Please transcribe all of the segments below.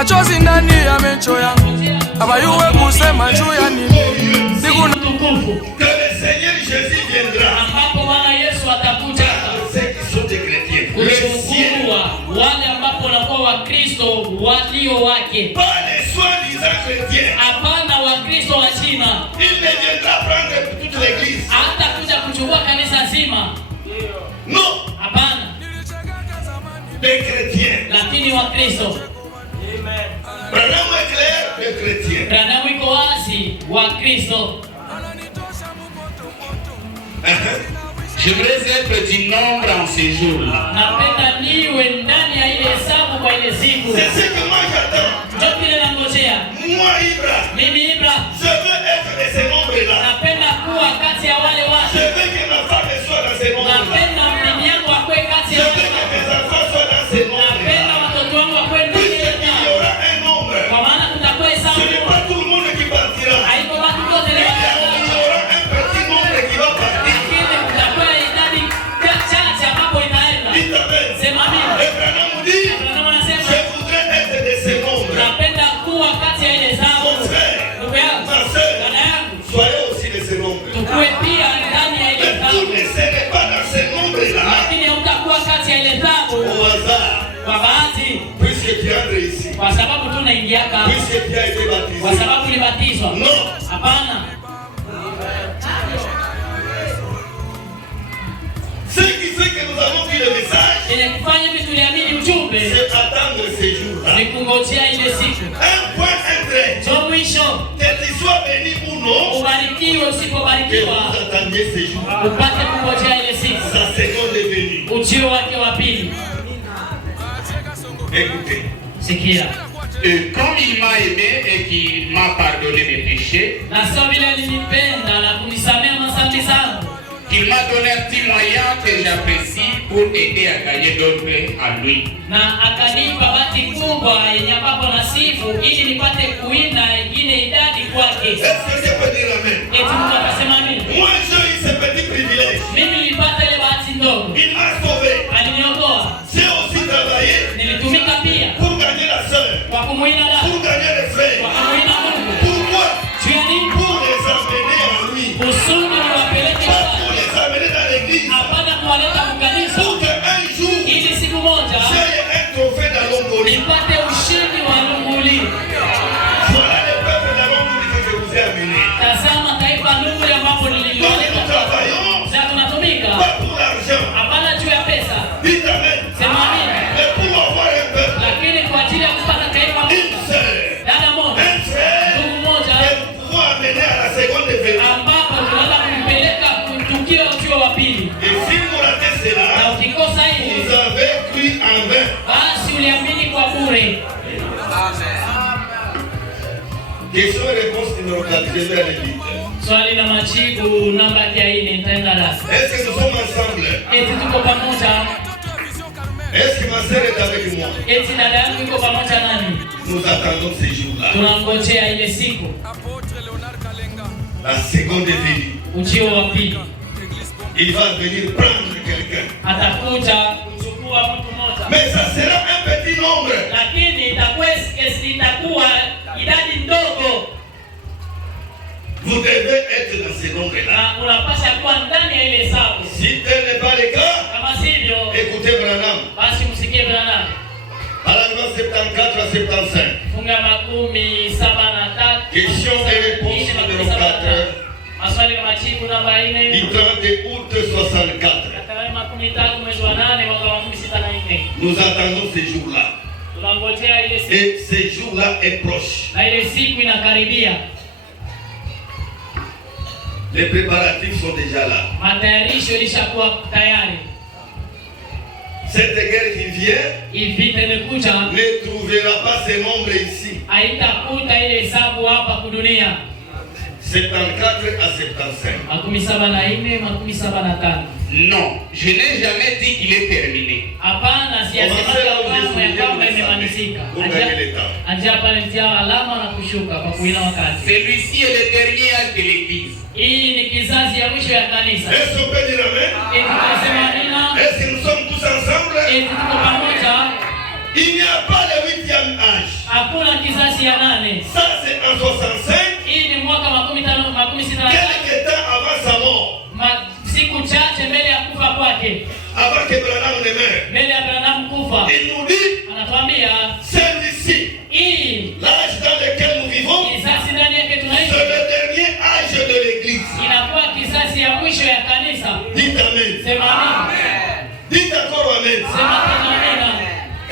machozi ndani ya macho yangu, abayuwe kusema juu ya nini. Siku tukufu que le Seigneur Jésus viendra, ambapo Bwana Yesu atakuja ceux qui sont des chrétiens, kuchukua wale ambapo wanakuwa Wakristo walio wake, pas les soi-disant chrétiens. hapana Wakristo wa China. Il ne viendra prendre toute l'église. Hata kuja kuchukua kanisa zima, Non, hapana, des chrétiens. lakini Wakristo. Branham est clair, des chrétiens. Branham iko wazi, Wakristo. J'aimerais être du nombre en ces jours-là. Napenda niwe ndani ya ile hesabu kwa ile siku. C'est ce que moi j'attends. Ndio kile nangojea. Moi, Ibra, Mimi Ibra, je veux être de ces nombres-là. napenda kuwa kati ya wale Je watu. veux que ma femme soit dans ces nombres-là. Napenda mimi yangu akwe kati Je ya veux wale que watu. mes enfants soient dans ces Napenda nombres-là. watoto wangu akwe ndani Puisqu'il ya y hesabu. aura un nombre. Kwa maana kutakuwa Ce hesabu. n'est pas tout le monde qui partira. Haiko watu wote Il leo. y aura un petit nombre qui va partir. Lakini kutakuwa idadi chache ambapo itaenda. Dites amen. Sema amina. Et Branham dit, Branham anasema, je voudrais être de ces nombres. napenda kuwa kati ya ile hesabu. Mon frère, Ndugu yangu, ma soeur, dada yangu, soyez aussi de ces nombres. tukue pia ndani ya ile Mais vous hesabu. ne serez pas dans ces nombres-là Lakini hautakuwa kati ya ile hesabu au hasard. kwa bahati, Puisque tu entres ici. kwa sababu tu unaingia hapa, Puisque tu as été kwa baptisé. sababu ulibatizwa. Non. Hapana. Ce qui fait que nous avons pris le message, Ile kufanya vitu tuliamini ujumbe c'est attendre ces jours-là. ni kungojea ile siku. Un point, un trait. Jo mwisho, Que tu sois béni ou non, ubarikiwe que usipobarikiwa, vous attendiez ces jours. upate kungojea ile siku, Sa seconde venue. ujio wake wa pili. Écoutez. Sikia, Et comme il m'a aimé et qu'il m'a pardonné mes péchés, na sio vile alinipenda na kunisamea madhambi zangu, qu'il m'a donné un petit moyen que j'apprécie pour aider à gagner d'autres à lui. na akanipa bahati kubwa yenye ambapo nasifu ili nipate kuinda ingine idadi kwake. Est-ce que je peux dire amen? Eti mtu atasema nini? Moi, j'ai eu ce petit privilège. Mimi nilipata ile bahati ndogo, Il m'a sauvé. aliniokoa. J'ai aussi travaillé Nilitumika pia pour gagner la sœur, kwa kumuina dada, pour gagner les frères. kwa kumuina Mungu. Pourquoi? Juu ya nini? Pour les amener à lui. Kusudi niwapeleke Pas watu, pour les amener dans l'église. hapana kuwaleta kukanisa, Pour qu'un jour, ili siku moja j'ai un trophée dans l'Ongolie. nipate ushindi wa Lunguli. Voilà le peuple dans l'Ongolie que je vous ai amené. Tazama taifa Lunguli ambapo Donc nous nilileta. travaillons Sasa tunatumika pas pour l'argent. hapana juu ya pesa, Dites amen. sema amina, Mais pour avoir un peuple, lakini kwa ajili ya kupata taifa une moja, sœur, dada moja, un frère, ndugu moja, que nous pouvons amener à la seconde venue. ambapo tunaweza kumpeleka kutukio ujio wa pili. Et si vous ratez Na cela, ukikosa hili, vous avez cru en vain. basi uliamini kwa bure. Question et réponse numéro 4, je vais aller vite. Swali la majibu namba ya 4 nitaenda rasa. Est-ce que nous sommes ensemble? Eti tuko pamoja, Est-ce que ma sœur est avec moi? eti dada yangu iko pamoja nami. Nous attendons ces jours-là. Tunangojea ile siku, La seconde venue. ujio wa pili. Il va venir prendre quelqu'un. Atakuja kuchukua mtu mmoja. Mais ça sera un petit nombre. Lakini itakuwa idadi ndogo, Vous devez être dans ces nombres-là. na unapaswa kuwa ndani ya ile hesabu. Si tel n'est pas le cas, Kama sivyo, écoutez Branham. basi msikie Branham. Paragraphe 74 à 75. Funga 73. Question et réponse numéro 4. Maswali na majibu namba 4. Du 30 août 64. Tarehe 13 mwezi wa 8 mwaka wa 2064. Nous attendons ces jours-là. Tunangojea ile siku. Et ces jours-là est proche. Na ile siku inakaribia. Les préparatifs sont déjà là. Matayarisho ilishakuwa tayari. Cette guerre qui vient Hii vita imekuja, ne trouvera pas ces nombres ici. haitakuta ile hesabu hapa kudunia. 74 à 75. 74, 75. Non, je n'ai jamais dit qu'il est terminé. Hapana, siyasema kama ya kwamba imemalizika. Anjia pale mtia alama na kushuka kwa kuina wakati. Celui-ci est le dernier âge de l'église. Hii ni kizazi ya mwisho ya kanisa. Est-ce qu'on peut dire amen? Est-ce que nous sommes tous ensemble? Il n'y a pas le 8e âge. Hakuna kizazi ya 8. Ça c'est en 65. Hii ni mwaka 65. Quelques temps avant sa mort. Siku chache mbele ya kufa kwake. Avant que Branham ne meure. Mbele ya Branham kufa. Il nous dit, anatuambia celui-ci, l'âge dans lequel nous vivons, kizazi ndani yake tunaishi, c'est le dernier âge de l'église. Inakuwa kizazi ya mwisho ya kanisa. Dites amen. Sema amen. Dites encore amen. Sema amen.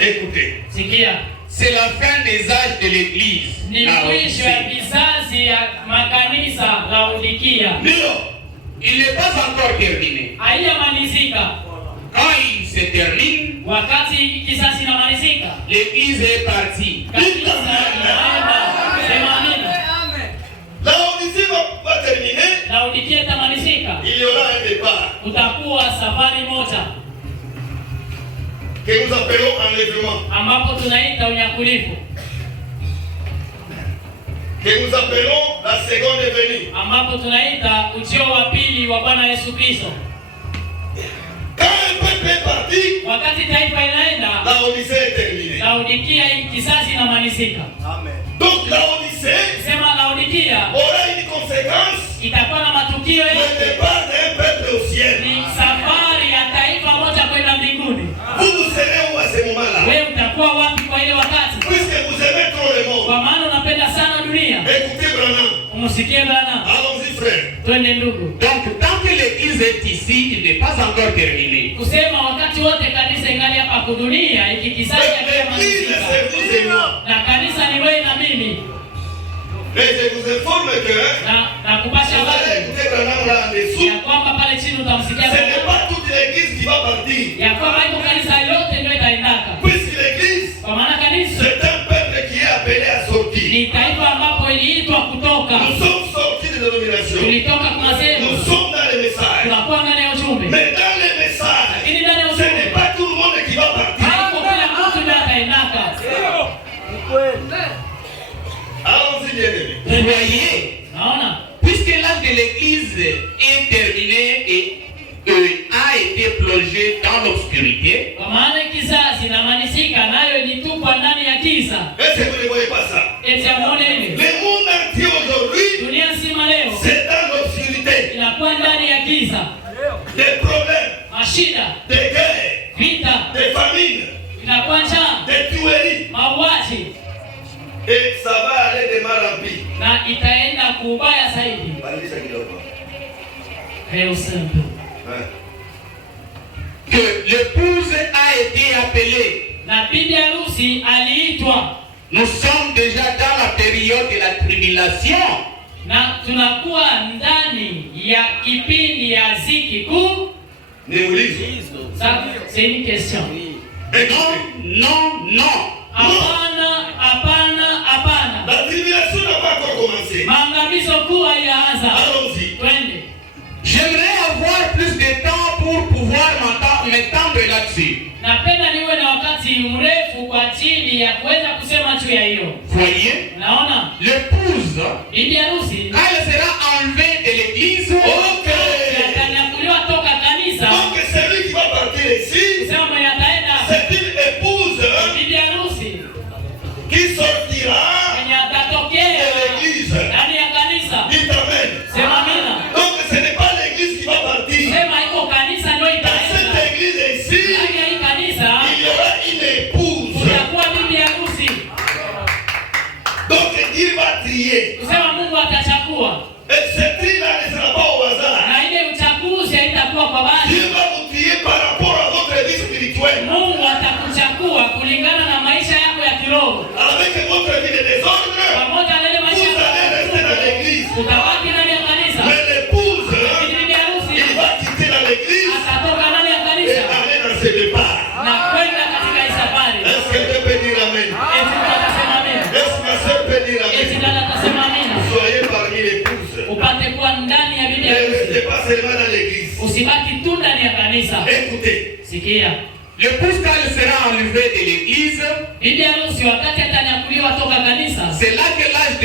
Écoutez. Sikia. C'est la fin des âges de l'église. Ni mwisho ya kizazi ya makanisa Laodikia. Il n'est pas encore terminé. Haijamalizika. Quand il se termine, wakati kizazi inamalizika, l'église est partie. Kanisa inaenda. Sema amen. Laodikia va terminer. Laodikia itamalizika. Il y aura un départ. Kutakuwa safari moja que nous appelons enlèvement. Ambapo tunaita unyakulifu. Que nous appelons la seconde venue. Ambapo tunaita ujio wa pili wa Bwana Yesu Kristo. Quand un peuple est parti, wakati taifa inaenda, Laodikia est terminée. Laodikia kizazi inamalizika. Amen. Donc Laodikia, sema Laodikia, aura une conséquence. Itakuwa na matukio Le départ d'un peuple au ciel. Ni safari ya taifa moja kwenda mbinguni. Vous serez où à ce moment-là? Wewe utakuwa wapi kwa ile wakati? Puisque vous aimez trop le monde. Kwa maana unapenda sana dunia. Écoutez Branham. Umsikie Branham. Allons-y frère. Twende ndugu. Donc tant que l'église est ici, il n'est pas encore terminé. Kusema wakati wote kanisa ingali hapa kwa dunia, iki kizazi na kanisa ni wewe na mimi. Mais je vous informe que na kupasha habari ya kwamba pale chini utamsikia ce n'est pas toute l'église qui va partir. Ya kwamba iko kanisa yote ndio itaendaka. Puisque l'église, kwa maana kanisa c'est un peuple qui est appelé à sortir. Ni taifa ambapo iliitwa kutoka. Nous sommes sortis de dénomination. Tulitoka kwa sehemu. Nous sommes dans les messages. Tunakuwa ndani ya ujumbe. Mais dans les messages, lakini ndani ya ujumbe, ce n'est pas tout le monde qui va partir. Haiko kila mtu ndiye ataendaka. Allons-y bien aimé. Vous voyez, puisque l'âge de l'église est terminé et a été plongé dans l'obscurité. Kwa maana kizazi inamalizika nayo ilitupwa ndani ya giza. Est-ce que vous ne voyez pas ça? Le monde entier aujourd'hui, dunia nzima leo, c'est dans l'obscurité. Inakuwa ndani ya giza. Des problèmes, mashida, des guerres, vita, des famines, inakuwa njaa, des tueries, mauaji. Et ça va aller de mal en pire. Na itaenda kubaya zaidi. Badilisha kidogo. Leo simple. Que l'épouse a été appelée. Na bibi harusi aliitwa. Nous sommes déjà dans la période de la tribulation. Na tunakuwa ndani ya kipindi ya ziki kuu. Ça c'est une question. Non. Hapana. La tribulation n'a pas encore commencé. Maangamizo kuu hayaanza. Allons-y. Twende. J'aimerais avoir plus de temps pour pouvoir m'étendre là-dessus. Napenda niwe na wakati mrefu kwa ajili ya kuweza kusema juu ya hiyo. Voyez? Naona l'épouse, bibi harusi, quand elle sera enlevée de l'église, atanyakuliwa toka kanisa. Donc celui qui va partir ici, c'est une épouse, bibi harusi, qui sortira de l'église. Ndani ya kanisa. Dites amen. Sema amina. Donc ce n'est pas l'église qui va partir. Sema iko kanisa ndio itaenda. Dans cette église ici, il y aura une épouse. Utakuwa bibi harusi. Donc il va trier. Sema Mungu atachagua. Et ce tri-là ne sera pas au hasard. Na ile uchaguzi haitakuwa kwa bahati. Dieu va vous trier par rapport à votre vie spirituelle. Mungu atakuchagua kulingana na maisha yako ya kiroho. Avec votre vie de désordre, pamoja na ile maisha vous allez rester dans l'église. Utabaki ndani ya kanisa. Mais l'épouse, bibi harusi, il va quitter dans l'église. Atatoka ndani ya Et kanisa. aller dans ce départ. Na kwenda katika hii safari. Est-ce que je peux dire amen? Eti tutasema amen. Est-ce que ma soeur peut dire Eti amen? dada tasema amen. Soyez parmi l'épouse. Upate kuwa ndani ya bibi Ne harusi. restez pas seulement dans l'église. Usibaki tu ndani ya kanisa. Écoutez. Sikia. l'épouse, quand elle sera enlevée de l'église, bibi harusi wakati atanyakuliwa toka kanisa, c'est là que l'âge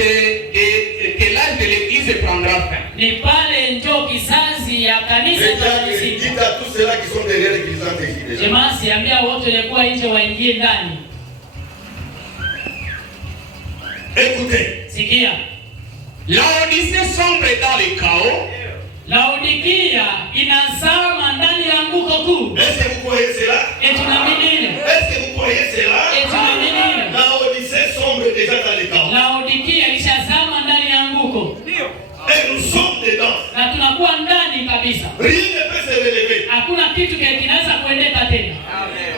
de l'église prendra fin. Ni pale ndio kizazi ya kanisa itamalizika. Dites à tous ceux-là qui sont derrière l'église ici déjà. Jamaa siambia wote walikuwa nje waingie ndani. Écoutez. Sikia. Laodicée sombre dans le chaos. Laodikia inazama ndani ya anguko kuu. Est-ce que vous croyez cela? Et tunaamini. Est-ce que vous croyez cela? Et tunaamini. Laodicée sombre déjà dans le chaos. Laodikia ilishazama ndani ya anguko. Et nous sommes dedans. Na tunakuwa ndani kabisa. Rien ne peut se relever. Hakuna kitu kinaweza kuendeka tena. Amen.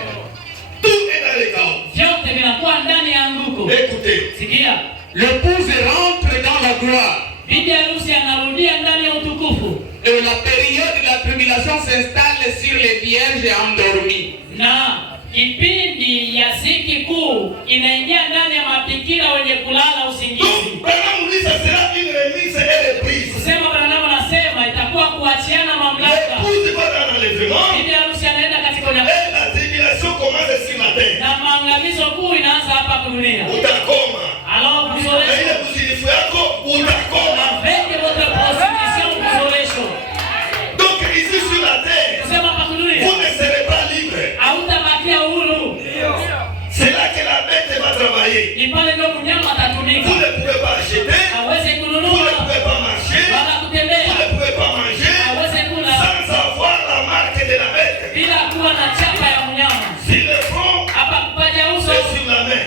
Tout est dans le chaos. Vyote vinakuwa ndani ya anguko. Écoutez. Sikia. L'épouse rentre dans la gloire. Bibi harusi anarudia ndani ya utukufu. Et la période de la tribulation s'installe sur les vierges endormies. Na kipindi ya ziki kuu inaingia ndani ya mabikira wenye kulala usingizi. Sema Branham anasema itakuwa kuachiana mamlaka. Bibi harusi anaenda katika na maangamizo kuu inaanza hapa dunia. Alors vous aurez avec votre prostitution vous aurez chaud. Donc ici sur la terre, vous ne serez pas libre. C'est là que la bête va travailler. Vous ne pouvez pas acheter, vous ne pouvez pas marcher, vous ne pouvez pas manger sans avoir la marque de la bête. Sur le front et sur la main.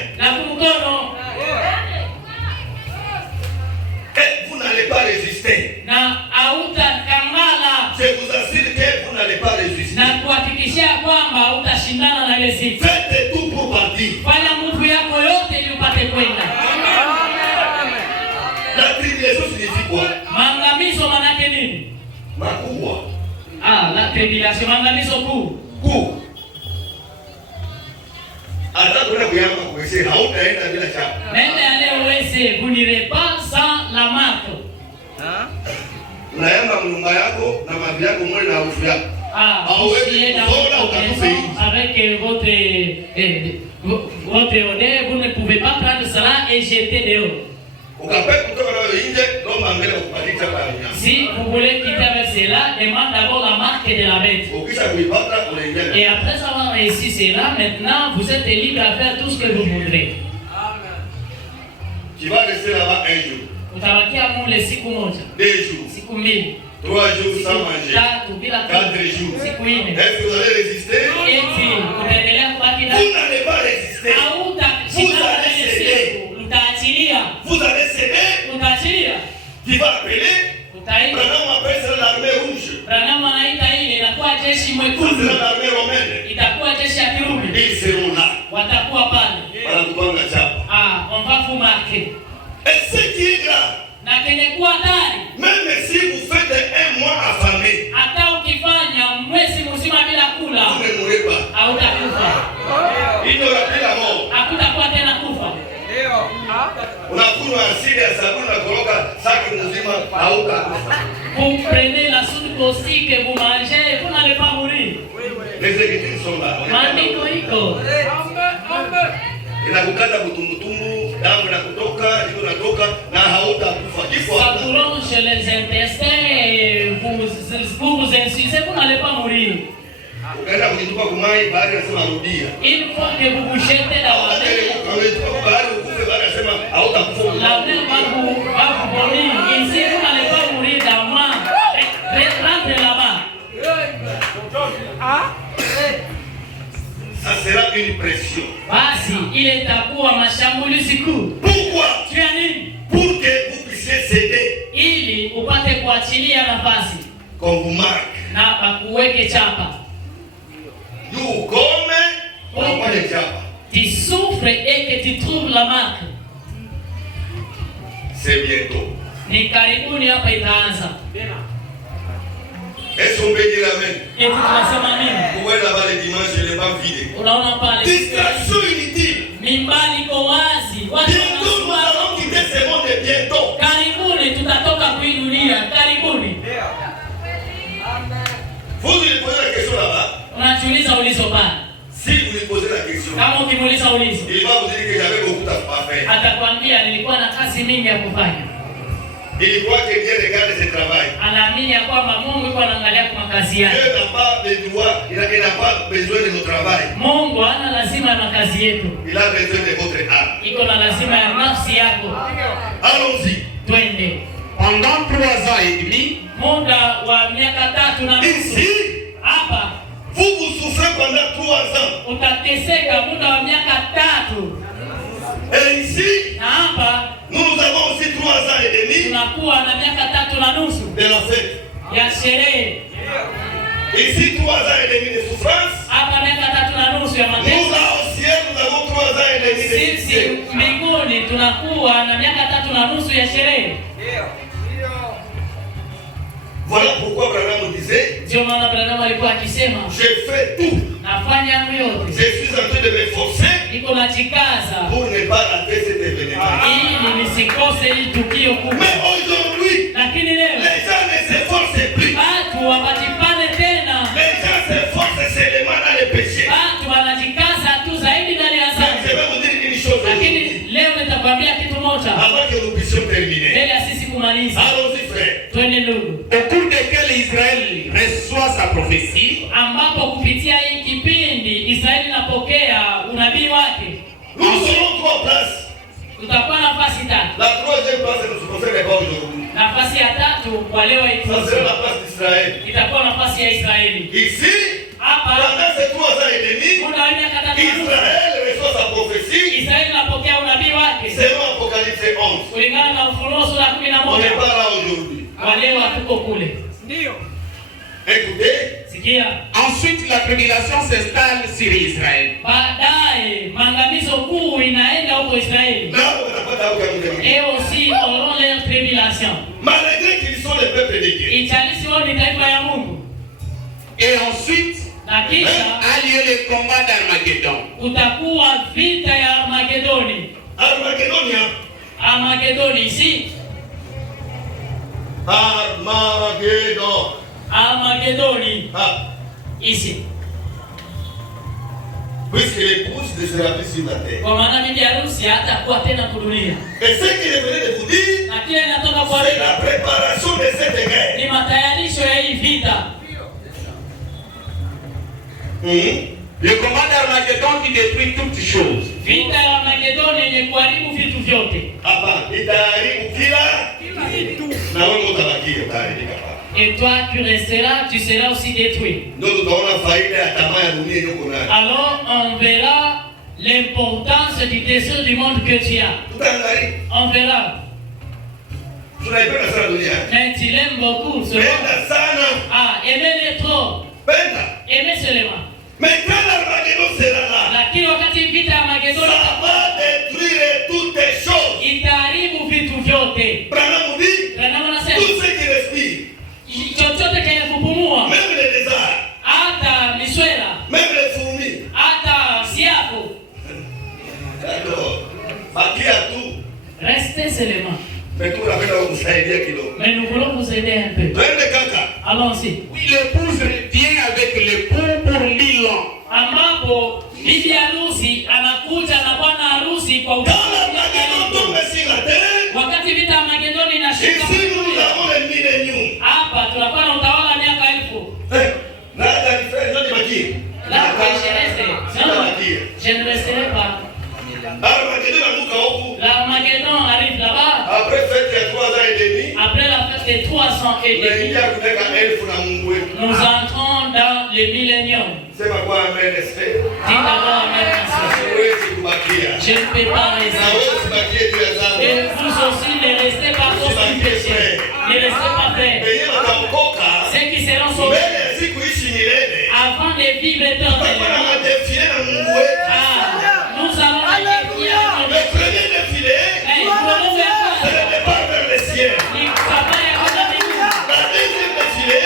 Et vous n'allez pas résister. Je vous assure que vous n'allez pas résister. Faites tout pour partir. La tribulation signifie quoi? Makubwa. Ah, la tribulation, maangamizo kuu. Kuu. Hata kuna kuyama kwese hautaenda bila chapa. Nenda yale uweze, vous n'irez pas sans la marque. Unayamba mlumba yako na mavi yako mwe na harufu yako. Avec votre odeur, vous ne pouvez pas prendre cela et jeter dehors. Si vous voulez quitter avec cela, demande d'abord la marque de la bête. Et après avoir réussi cela, maintenant vous êtes libre à faire tout ce que vous voudrez. Tu vas rester là-bas un jour. Utabakia mule siku moja. 2 jours. Siku mbili. 3 jours sans manger. 4 jours. Siku nne. Est-ce que vous allez résister? Utaendelea kubaki na. Vous n'allez pas résister. Vous allez céder. Utaachilia. Vous allez céder. Utaachilia. Tu vas appeler. Branham appelle ça l'armée rouge. Branham anaita ile inakuwa jeshi mwekundu. C'est l'armée romaine. Itakuwa jeshi ya Kirumi. Ils seront là. Watakuwa pale. Wanakupanga chapa. On va vous marquer. Et ce qui est grave. Na kenye kuwa hatari. Même si vous faites un mois affamé. Hata ukifanya mwezi mzima bila kula. Vous ne mourrez pas. Hautakufa. Il n'y aura plus la mort. Hakutakuwa tena kufa. Unakunywa asili ya sabuni na koroga saki mzima hautakufa. Vous prenez la soupe caustique que vous mangez, vous n'allez pas mourir. Les Écritures sont là. Maandiko iko. Inakukata kutumbutumbu, damu inakutoka, hiyo inatoka na hautakufa. Kifo ça vous ronge les intestins et vous insuffisez, vous n'allez pas mourir. Ukaenda kujitupa kumai, bahari anasema rudia. Une fois que vous vous jetez dans la mer, unajitupa kwa bahari ukufe, bahari anasema hautakufa. La mer va vous vomir. Ici, vous n'allez pas mourir dans moi. Rentrez là-bas. Ça sera une pression. Basi, ile itakuwa mashambulizi kuu. Pourquoi? Tu as dit? Pour que vous puissiez céder. Ili upate kuachilia nafasi. Qu'on vous marque. Na bakuweke chapa. You come, unakuwa chapa. Tu souffres et que tu trouves la marque. C'est bientôt. Ni karibuni hapa itaanza. Est-ce qu'on peut dire amen? Et tunasema nini? Pourquoi là-bas les dimanches les bancs vides? Unaona pale. Distraction inutile. Mimbali iko wazi. Bientôt nous allons quitter ce monde bientôt. Karibuni tutatoka kui dunia. Karibuni. Vous lui posez la question là-bas. Unajiuliza ulizo pale. Si vous lui posez la question. Kama ukimuuliza ulizo. Il va vous dire que j'avais beaucoup à faire. Atakwambia nilikuwa na kazi mingi ya kufanya. Il croit que Dieu regarde ses travail. Anaamini ya kwamba Mungu yuko anaangalia kwa kazi yake. Dieu n'a pas besoin, il n'a pas besoin de notre travail. Mungu hana lazima na kazi yetu. Il a besoin de votre âme. Iko na lazima ya nafsi yako. Allons-y. Twende. Pendant 3 ans et demi, muda wa miaka 3 na nusu. Ici, hapa vous souffrez pendant 3 ans. Utateseka muda wa miaka 3. Et ici, na hapa nous avons aussi 3 ans et demi. Tunakuwa na miaka 3 na nusu de la fête. ya sherehe. Ici 3 ans et demi de souffrance. Hapa miaka 3 na nusu ya mateso. Nous là au ciel, nous avons 3 ans et demi de sisi mbinguni tunakuwa na miaka 3 na nusu ya sherehe. Voilà pourquoi Branham disait, ndio maana Branham alikuwa akisema, j'ai fait tout. Nafanya yote. Je suis en train de m'efforcer niko najikaza pour ne pas rater cet événement. ili nisikose hii tukio kubwa. Mais aujourd'hui, lakini leo les gens ne s'efforcent plus. watu hawajipane tena. Les gens s'efforcent seulement dans le péché. Watu wanajikaza tu zaidi ndani ya Je dhambi. vais vous dire une chose. Lakini leo nitakwambia kitu moja Avant que nous puissions terminer. mbele ya sisi kumaliza. Allons-y frère. Twende ndugu. Au cours desquels Israël reçoit sa prophétie, ambapo kupitia hii kipindi Israeli napokea unabii wake. Nous aurons 3 places. Tutakuwa nafasi 3. La 3e place ne se concerne pas aujourd'hui. Nafasi ya 3 kwa leo Ça sera la place d'Israël. itakuwa nafasi ya Israeli. Ici, hapa pendant ces 3 ans et demi, muda wa miaka 3 Israël reçoit sa prophétie. Israeli napokea unabii wake. Selon Apocalypse 11. Kulingana na Ufunuo sura On n'est 11. pas là aujourd'hui. Kwa leo hatuko kule. Ndio. Écoutez. Sikia. Ensuite, la tribulation s'installe sur Israël. Baadaye maangamizo kuu inaenda huko Israeli. Et aussi auront leur tribulation. Malgré qu'ils sont le peuple de Dieu. Italisi wao ni taifa ya Mungu. Et ensuite, na kisha a lieu le combat d'Armageddon. Kutakuwa vita ya Armagedoni. Armagedoni ici. Armagedoni. Ici. Puisque l'épouse ne sera plus sur la terre. Kwa maana bibi harusi hatakuwa tena kudunia. Et ce qu'il est venu de vous dire, na kile natoka kwa c'est la préparation de cette guerre. Ni matayarisho ya hii vita. Le combat d'Armageddon qui détruit toutes choses. Vita ya Armagedoni yenye kuharibu vitu vyote. Hapa itaharibu kila kitu. Na wewe utabakia utaharibika hapa. Et toi tu resteras, tu seras aussi détruit. Ndio tutaona faida ya tamaa ya dunia yuko nayo. Alors on verra l'importance du désir du monde que tu as. Tutaangalia. On verra. Tunaipenda sana dunia. Mais tu l'aimes beaucoup ce monde. Penda sana. Ah, aimez-le trop. Penda. Aimez seulement. Mais quand l'Armageddon sera là, lakini wakati vita ya Armagedoni ça va détruire toutes les choses. Itaharibu vitu vyote. Branham dit, Branham anasema tout ce qui respire, chochote kenye kupumua, même les lézards, hata miswela, même les fourmis, hata siafu. d'accord, bakia tout. Restez seulement. Mais tout la peine kusaidia kidogo. Mais nous voulons vous aider un peu. Twende kaka. Allons-y. Oui, l'épouse vient avec l'époux pour 1000 ans. Ambapo bibi harusi anakuja na bwana harusi kwa wakati vita ya Armagedoni inashika. Hapa tunakuwa na utawala miaka 1000. Là, je ne resterai pas. L'Armageddon arrive là-bas. Après la fête de 3 ans et demi, nous entrons dans le millénium. Dites alors Amen. Je ne peux pas rester. Et vous aussi ne restez pas au péché. Ne restez pas prêts. Ceux qui seront sauvés avant de vivre éternellement. Nous allons défier le premier défilé, c'est le départ vers le ciel. La deuxième défilé,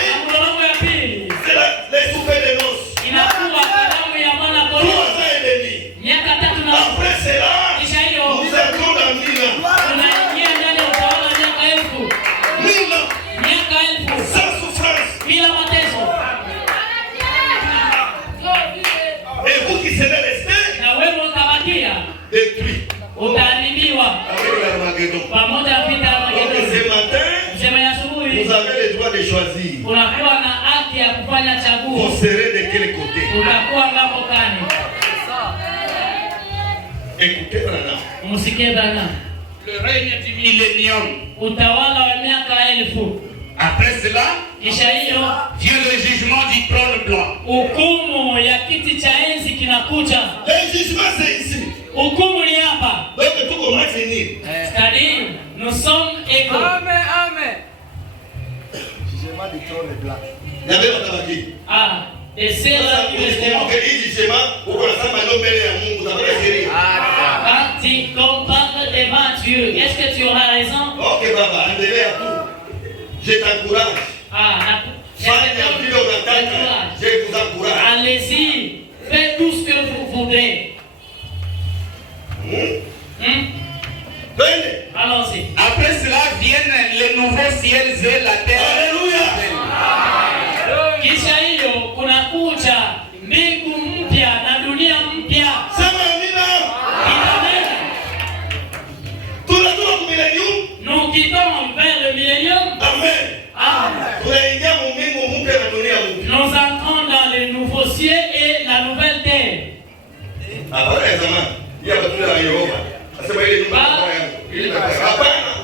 c'est les soupers de noces. 3 ans et demi. Après cela, nous entrons dans 1000 ans. 1000 ans. Sans souffrance. Et vous qui serez restés, détruits. Utaharibiwa avec l'Armageddon. pamoja na vita ya Armagedoni. Donc ce matin, Vous avez le droit de choisir. Unakuwa na haki ya kufanya chaguo. Vous serez de quel côté? Utakuwa ngambo gani? Écoutez Branham. Musikie Branham. Le règne du millénium. Utawala wa miaka 1000. Après cela, kisha hiyo vient le jugement du trône blanc. Hukumu ya kiti cha enzi kinakuja. Le jugement c'est ici. Hukumu ni hapa. Donc tout comment finir? C'est-à-dire, nous sommes égaux. Amen, amen. Jugement du trône blanc. Il y avait pas tabaki. Ah, et c'est là que le jugement, au constat maintenant mbele ya Mungu tabaki. Quand tu compares devant Dieu, est-ce que tu auras raison? OK baba, endelee à tout. Je t'encourage. Ah, je vous encourage. Allez-y, faites tout ce que vous voudrez. Allons-y. Après cela viennent les nouveaux ciels et la terre. Alléluia. Kisha hiyo kunakuja mbingu mpya na dunia mpya. Sema amina. Amen. Tunatoka kwa millennium. Nous quittons vers le millénium. Amen. Amen. Nous entrons dans les nouveaux cieux et la nouvelle terre.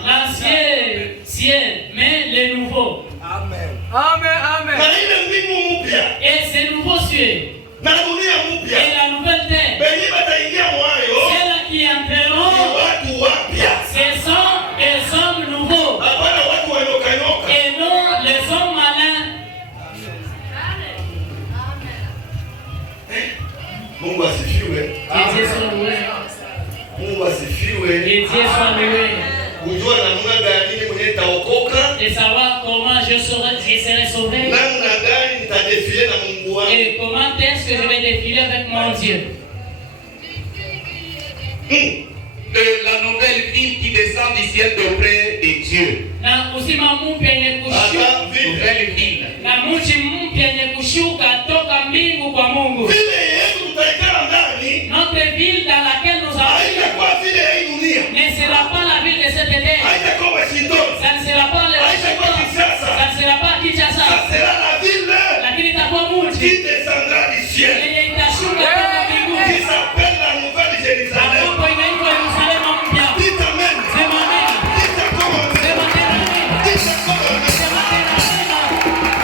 L'ancien ciel, mais les nouveaux. Amen. Amen, amen. Et ces nouveaux cieux et la nouvelle terre, ceux-là qui entreront, ce sont des hommes nouveaux et non les hommes malins. Mungu asifiwe. Mungu asifiwe. Dieu soit loué. Kujua namna gani mwenye nitaokoka, Et savoir comment je serai sauvé. Namna gani nitadefile na Mungu wangu. Et comment est-ce que je vais défiler avec mon Dieu. La nouvelle ville qui descend du ciel d'auprès de Dieu. Na uzima mpya yenye kushuka. Nouvelle ville. Na mji mpya yenye kushuka toka mbingu kwa Mungu. Vile yetu tutaikala ndani. Notre ville dans laquelle nous allons. Haitakuwa vile hii dunia. Ne sera pas la ville de cette terre. Haitakuwa Washington. Ça ne sera pas le Haitakuwa Kinshasa. Ça ne sera pas Kinshasa. Ça sera la ville. Lakini itakuwa mji. Qui descendra du ciel. Yenye itashuka toka mbinguni. Qui s'appelle la nouvelle Jérusalem. Ambapo inaitwa Yerusalemu mpya. Dites amen. Sema amen. Dites comment. Sema tena amen. Dites comment. Sema tena amen.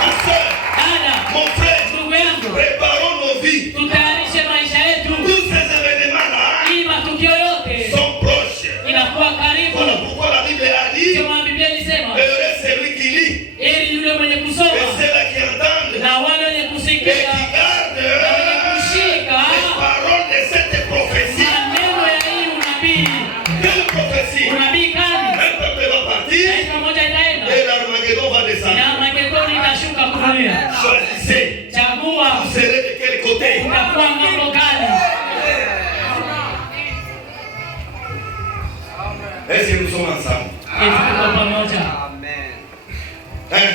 Ma soeur. Dada. Mon frère. Ndugu yangu. Préparons nos vies. Tutayarishe maisha yetu. Tous ces événements-là Hii matukio yote sont proches. inakuwa karibu. Voilà pourquoi la Bible a dit. Kama Biblia ilisema. Heureux celui qui lit. Heri yule mwenye kusoma. Et ceux-là qui entendent. Na wale wenye Et kusikia. qui gardent. Na wenye kushika. Les paroles de cette prophétie. Maneno ya hii unabii. Quelle prophétie? Unabii gani? Un peuple va partir. Taifa moja itaenda. Et l'Armageddon va descendre. Na Magedoni itashuka kudunia. Choisissez. Chagua. Vous serez de quel côté? Utakuwa ngambo gani? Est-ce que nous sommes ensemble? Tuko pamoja. Hein?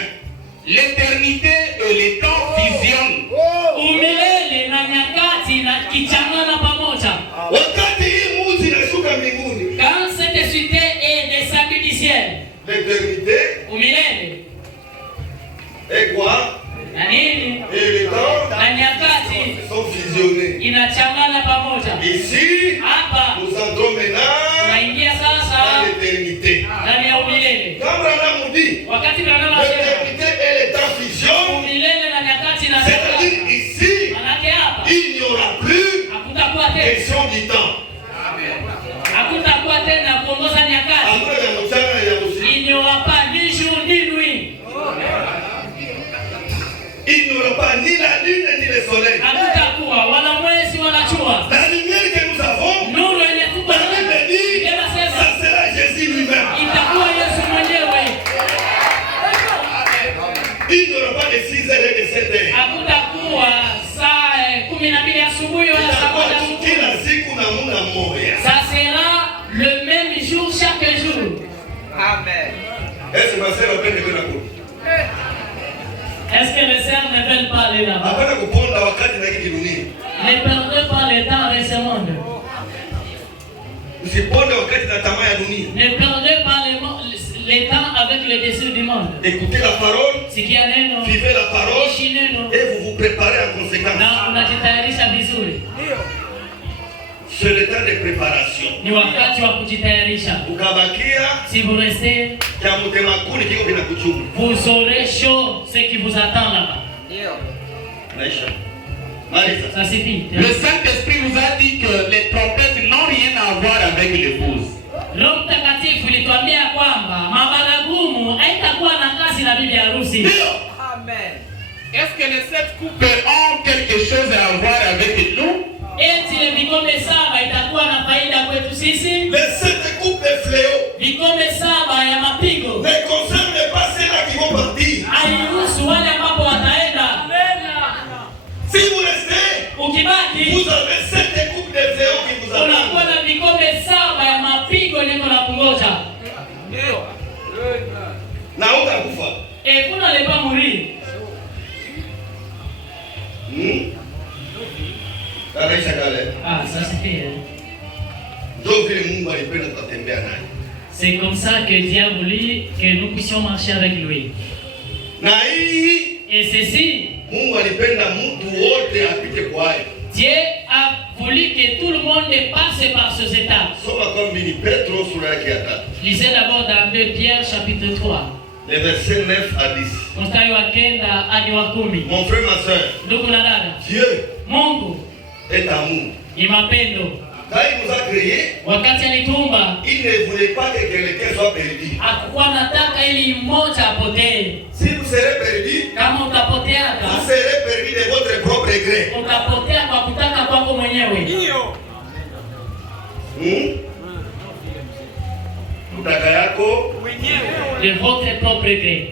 L'éternité et les temps fusionnent. Umilele na nyakati na kichangana pamoja. Wakati hii muzi inashuka mbinguni. Quand cette cité est descendue du ciel. L'éternité. Umilele. Et quoi? Na nini? Et les temps Na nyakati sont fusionnés. inachangana pamoja. Ici, Hapa nous entrons maintenant tunaingia dans sasa l'éternité. ndani ya umilele. Quand Branham dit Wakati Branham anasema l'éternité et les temps fusionnent, umilele na nyakati na c'est-à-dire ici, manake hapa il n'y aura plus hakutakuwa tena. question du temps. Hakutakuwa tena kuongoza nyakati. Hakuna ya mchana na ya usiku. Il n'y aura pas ni jour ni nuit. Il n'y aura pas ni la lune ni le soleil. Hakutakuwa wala mwezi wala jua. La lumière que nous avons, Nuru yenye tuko la Bible nayo dit, inasema ça sera Jésus lui-même. itakuwa Yesu mwenyewe. Il n'y aura pas de 6 heures et de 7 heures. Hakutakuwa saa 12 asubuhi wala saa 1 asubuhi. Kila siku na muda mmoja. Ça sera le même jour chaque jour. Est-ce que ma sœur apende kwenda kule? Est-ce que les sœurs ne veulent pas aller là-bas? Hapana kuponda wakati na hiki dunia. Ne perdez pas le temps avec ce monde. Usiponde wakati na tamaa ya dunia. Ne perdez pas le temps avec le dessus du monde. Écoutez la parole, Sikia neno, vivez la parole, ishi neno, et vous vous préparez en conséquence. na unajitayarisha vizuri. C'est le temps de préparation. Ni wakati wa kujitayarisha. Ukabakia, Si vous restez, kia mutema kuni kiko bila kuchunga. vous aurez chaud ce qui vous attend là-bas. Naisha. Marisa. Ça suffit. Le Saint-Esprit vous a dit que les trompettes n'ont rien à voir avec l'épouse. Roho Mtakatifu ilituambia kwamba mabaragumu haitakuwa na kazi na bibi harusi. Amen. Est-ce que les 7 couples ont quelque chose à voir avec nous? Eti le vikombe saba itakuwa na faida kwetu sisi? Les 7 coupes de fléaux Vikombe saba ya mapigo ne concernent pas ceux-là qui vont partir. haihusu wale ambapo wataenda. Si vous restez, Ukibaki vous avez 7 coupes de fléaux qui vous unakuwa attendent. na vikombe saba ya mapigo niko na kungoja. Na utakufa. Kuna lepa muri. Kanaisha kale. Ah, ça c'est fait. Ndio vile Mungu alipenda tutatembea naye. C'est comme ça que Dieu a voulu que nous puissions marcher avec lui. Na hii Et ceci, Mungu alipenda mtu wote apite kwayo. Dieu a voulu que tout le monde passe par ces étapes. Soma kwa mbili Petro sura yake ya 3. Lisez d'abord dans 2 Pierre chapitre 3. Les versets 9 à 10. Mstari wa 9 hadi wa 10. Mon frère, ma soeur, Ndugu na dada, Dieu Mungu est amour. ni mapendo. Quand il nous a créés, Wakati alitumba, il ne voulait pas que quelqu'un soit perdu. hakuwa nataka ili mmoja apotee. Si vous serez perdu, Kama utapoteaka, vous serez perdu de votre propre gré. utapotea kwa kutaka kwako mwenyewe. Kutaka yako De votre propre gré.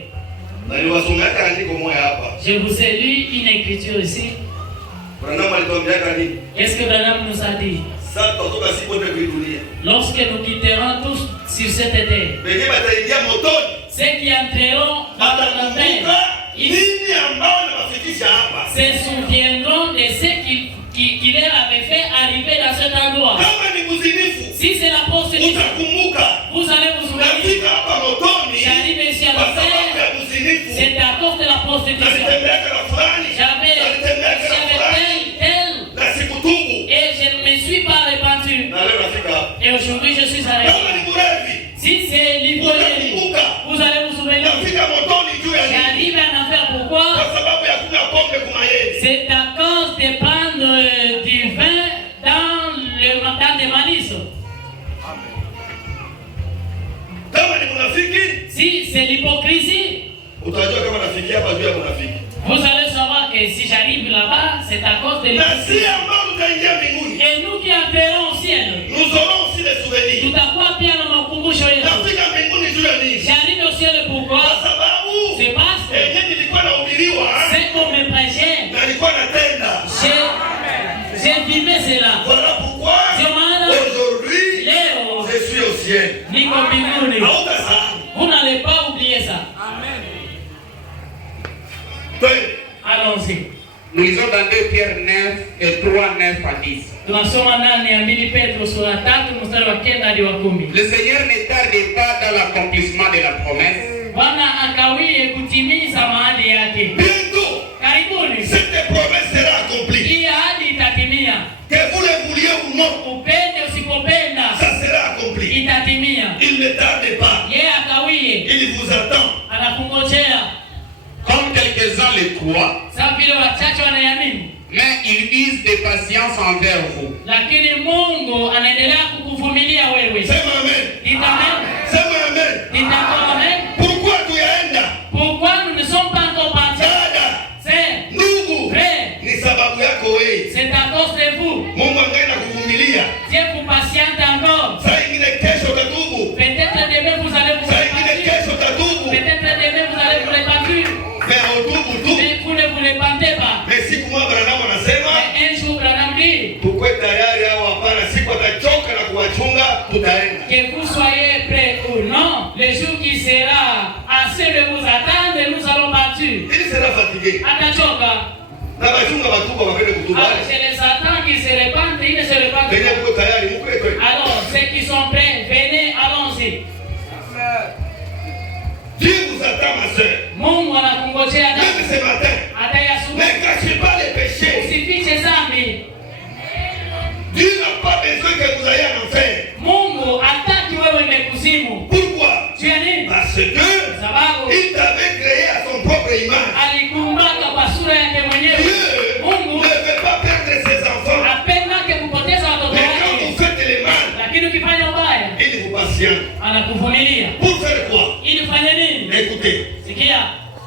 na niwasomeka andiko moja hapa. Je vous ai lu une écriture ici. Branham alituambiaka nini? Qu'est-ce que Branham nous a dit? Sasa tutatoka siku yote kuidunia. Lorsque nous quitterons tous sur cette terre, Wenye bataingia motoni, ceux qui entreront dans la batakumbuka terre, ils nini ambao nawafikisha hapa. se souviendront de ce qui leur avait fait arriver dans cet endroit. Kama ni mzinifu, Si c'est la prostitution, utakumbuka vous allez vous souvenir. nafika hapa motoni J'arrive ici à kwa la sababu terre, ya mzinifu. c'est à cause de la prostitution. Nalitembeaka na fulani, J'avais nalitembeaka na fulani, tel, na sikutubu. et je ne me suis pas répandu. Na leo nafika hapa. Et aujourd'hui, je suis Kama arrêté. ni mlevi, Si c'est l'hypothèse, utakumbuka vous allez vous souvenir. nafika motoni juu ya nini? J'arrive à en faire pourquoi? Kwa sababu ya kunywa pombe kumayeni. C'est à cause de prendre du vin dans des malices. Kama ni munafiki, Si c'est l'hypocrisie, utajua kama nafikia hapa juu ya munafiki. vous allez savoir que si j'arrive là-bas, c'est à cause de Na l'hypocrisie. si ambao tutaingia mbinguni, Et nous qui entrerons au ciel, nous aurons aussi des souvenirs. tutakuwa pia na makumbusho yetu. Nafika mbinguni juu ya nini? J'arrive au ciel Kwa pourquoi? sababu C'est parce que yenye nilikuwa nahubiriwa c'est qu'on me prêchait. na nilikuwa natenda. J'ai vivé cela. Voilà pourquoi Ndio maana aujourd'hui leo je suis au ciel. niko mbinguni. Hautasahau. Vous n'allez pas oublier ça. Twende. Allons-y. Nous lisons dans 2 Pierre 9 et 3, 9 à 10. Tunasoma ndani ya 2 Petro sura 3 mstari wa 9 hadi wa 10. Le Seigneur ne tarde pas dans l'accomplissement de la promesse, Bwana akawie kutimiza ahadi yake. Bientôt, Karibuni. cette promesse sera accomplie. Hii ahadi itatimia. Que vous le vouliez ou non, Upende usipopenda ça sera accompli. itatimia. Il ne tarde pas. Yeye akawie Il vous attend. anakungojea. comme quelques-uns le croient, Sasa vile wachache wanayamini, mais il use de patience envers vous. lakini Mungu anaendelea kukuvumilia wewe. Sema amen. Amen. Sema amen. Amen. Pourquoi tuyaenda? Pourquoi nous ne sommes pas encore partis? Dada, C'est ndugu, vrai. ni sababu yako wewe. C'est à cause de vous. Mungu angaenda kuvumilia. Dieu vous patiente encore. Saa ingine kesho utatubu. Peut-être demain vous allez vous Saa ingine repentir. kesho utatubu. Peut-être demain vous allez vous repentir. Mais hautubu tu. Mais vous ne vous repentez pas. Mais siku moja Branham anasema Mais un jour, Branham dit tukwe tayari au hapana, siku atachoka na kuwachunga tutaenda. que vous soyez prêts ou non, le jour qui sera assez de vous attendre, nous allons partir. Ili sera fatigué. Atachoka. Na bachunga batuba wapende Alors, kutubali. c'est les attends qui se répandent, ils ne se répandent Venye pas. kuko tayari mukwe. Alors, ceux qui sont prêts, venez, allons-y. Dieu patient. Anakuvumilia. Pour faire quoi? Ili fanye nini? Écoutez. Sikia.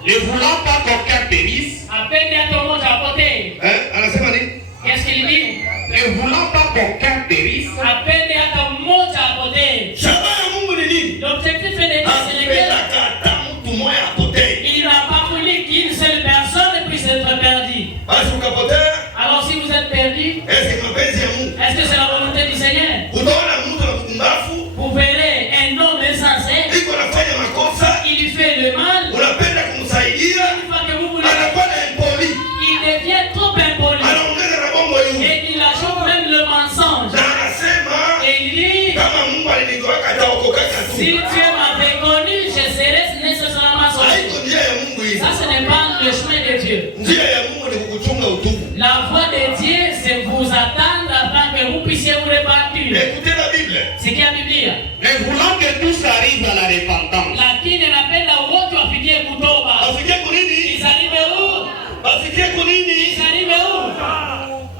Ne voulant pas qu'aucun périsse. Apende hata mmoja apotee. Anasema nini? Qu'est-ce qu'il dit? Ne voulant pas qu'aucun périsse. Apende hata mmoja apotee. Shabaha ya Mungu ni nini? L'objectif de Dieu c'est lequel? Hata mtu mmoja apotee. Il n'a pas voulu qu'une seule personne puisse être perdue. Basi ukapotea. Alors si vous êtes perdu, est-ce que mapenzi ya Mungu? Est-ce que c'est la volonté du Seigneur? Utaona mtu mpumbavu. Vous verrez un homme insensé. Iko anafanya makosa. Il lui fait le mal. Unapenda kumsaidia. Anakuwa na impoli. Il devient trop impoli. Anaongeza na bongo yule. Et il ajoute même le mensonge. Na anasema. Et il dit. Kama Mungu alinitoa ataokoka tu. Si Dieu m'avait connu, je serais nécessairement sauvé. Haiko njia ya Mungu hii. Ça ce n'est pas le chemin de Dieu. Njia ya Mungu ni kukuchunga utubu. La voie de Dieu c'est vous attendre afin que vous puissiez vous repentir. Écoutez la Bible. C'est qui la Biblia? Ne voulant que tous arrivent à la repentance. Lakini napenda wote wafikie kutoba. Wafikie kunini? Isalive huu. Wafikie kunini? Isalive huu.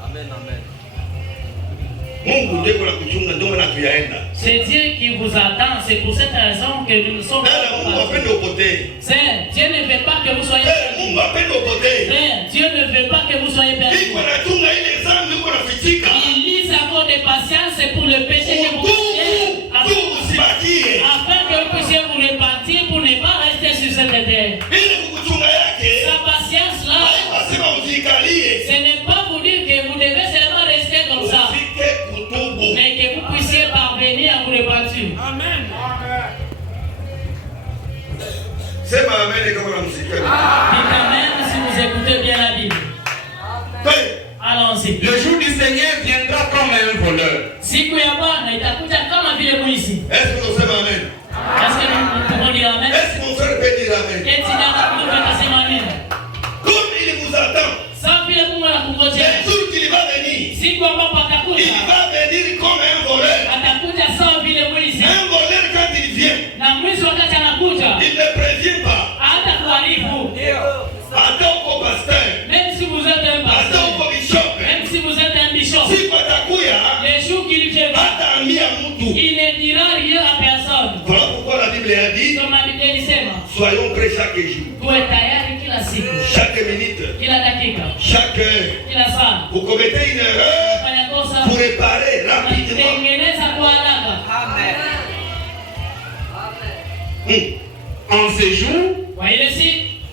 Amen, amen. Mungu ndiye kuna kuchunga ndio maana tuyaenda. C'est Dieu qui vous attend, c'est pour cette raison que nous sommes là. Mungu apende upotee. Dieu ne veut pas que vous soyez perdus. Mungu apende upotee. Dieu ne veut pas que vous soyez perdus. Iko na tunga ile zambi uko nafichika. Il lise encore de patience pour le péché que vous commettez. Afin que vous puissiez vous repentir pour ne pas rester sur cette terre. Sa patience là, ce n'est pas vous dire que vous devez seulement rester comme ça, mais que vous puissiez parvenir à vous repentir. Amen. C'est ma amen comme la musique. Dites amen si vous écoutez bien la Bible. Allons-y. Le jour du Seigneur viendra comme un voleur. Siku ya Bwana itakuja kama vile mwizi. Est-ce que nous sommes amen? Est-ce que nous pouvons dire amen? Est-ce que mon frère peut dire amen? Eti dada Mungu atasema amen. Comme il vous attend. Sawa vile Mungu anakungojea. Le jour qu'il va venir. Siku ambapo atakuja. Il va venir comme un voleur. Atakuja sawa vile mwizi. Un voleur quand il vient. Na mwizi wakati anakuja. Il ne prévient pas. Hata kuharibu. Hata uko pasteur. Même si vous êtes un pasteur. Hata uko bishop. Même si vous êtes un bishop. Siku atakuya. Les jours qu'il viendra. Hata ambia mtu. Il ne dira rien à personne. Voilà pourquoi la Bible a dit. Comme la Bible ilisema. Soyons prêts chaque jour. Tuwe tayari kila siku. Chaque minute. Kila dakika. Chaque heure. Kila saa. Vous commettez une erreur. Fanya kosa. Pour réparer rapidement. Tengeneza kwa haraka. Amen. En ce jour,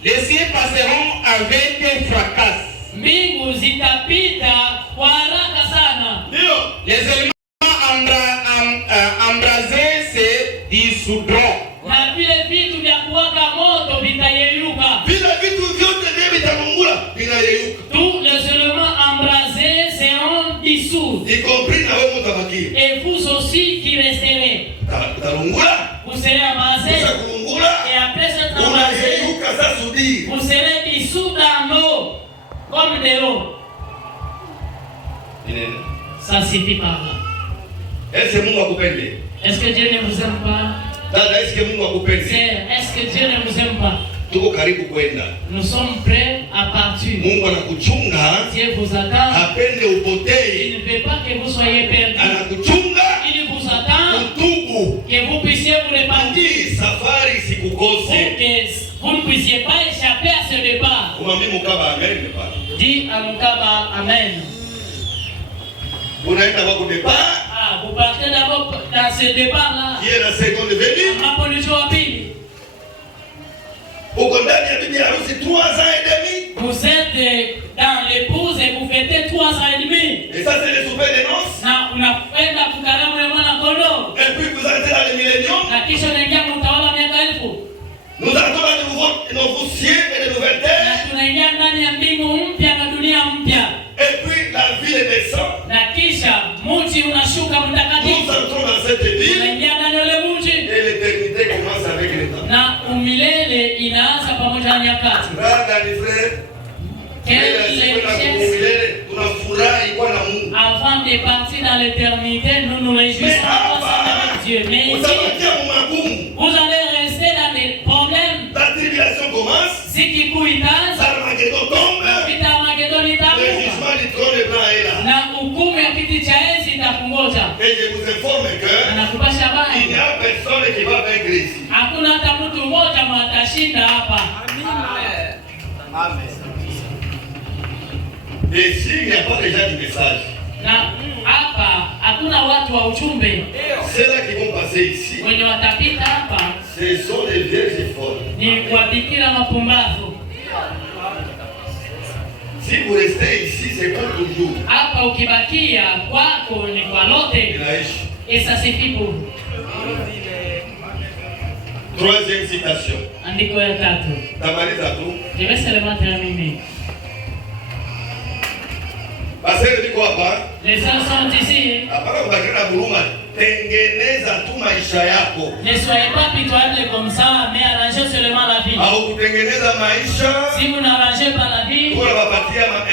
les cieux passeront avec fracas. Mbingu zitapita kwa haraka sana. Les éléments embrasés se dissoudront. Na vile vitu vya kuwaka moto vitayeyuka. Vile vitu vyote vitalungula vinayeyuka. Tous les éléments embrasés seront dissous. Y compris na wewe mtabaki. Et vous aussi qui resterez. Talungula. Vous serez amassés. Et après cette amassé, vous serez dissous dans l'eau. Comme de l'eau. Ça suffit par là. Est-ce que Mungu akupende? Est-ce que Dieu ne vous aime pas? Dada, est-ce que Mungu akupende? Est-ce que Dieu ne vous aime pas? Tuko karibu kwenda. Nous sommes prêts à partir. Mungu anakuchunga. Dieu vous attend. Apende upotee. Il ne veut pas que vous soyez perdus. Anakuchunga. Il vous attend. Utubu. Que vous puissiez vous repentir. Safari sikukose. Pour que vous ne puissiez pas échapper à ce départ. Dis à Mukaba amen. Vous partez d'abord dans ce départ-là. Qui est la seconde venue? Vous êtes dans l'épouse et vous fêtez 3 ans et demi. Et ça c'est le souper des noces. Et puis vous entrez dans le millénium. Nous entrons dans de nouveaux cieux et de nouvelles terres. Et puis la ville descend. Nous entrons dans cette ville. Et l'éternité commence avec le temps. Avant de partir dans l'éternité, nous nous réjouissons avec Dieu. Mais ici, vous allez rester dans les problèmes. La tribulation commence. Armageddon tombe. Le jugement du trône blanc est là. Na hukumu ya kiti cha enzi itakungoja. Et je vous informe que il n'y a personne qui va vaincre ici. Hakuna hata mtu mmoja mwatashinda hapa. Amen. Et s'il n'y a pas déjà du message, na hapa hakuna watu wa ujumbe, ceux-là qui vont passer ici, wenye watapita hapa, ce sont des vierges folles. Ni wabikira mapumbavu. Si vous restez ici, c'est pour toujours. Hapa ukibakia kwako ni kwa lote. Et ça suffit pour vous. Troisième citation. Andiko ya tatu. Tamaliza tu. Je vais seulement terminer. Les gens sont ici. Tengeneza tu maisha yako. Ne soyez pas pitoyable comme ça, mais arrangez seulement la vie. Au kutengeneza maisha. Si vous n'arrangez pas la vie,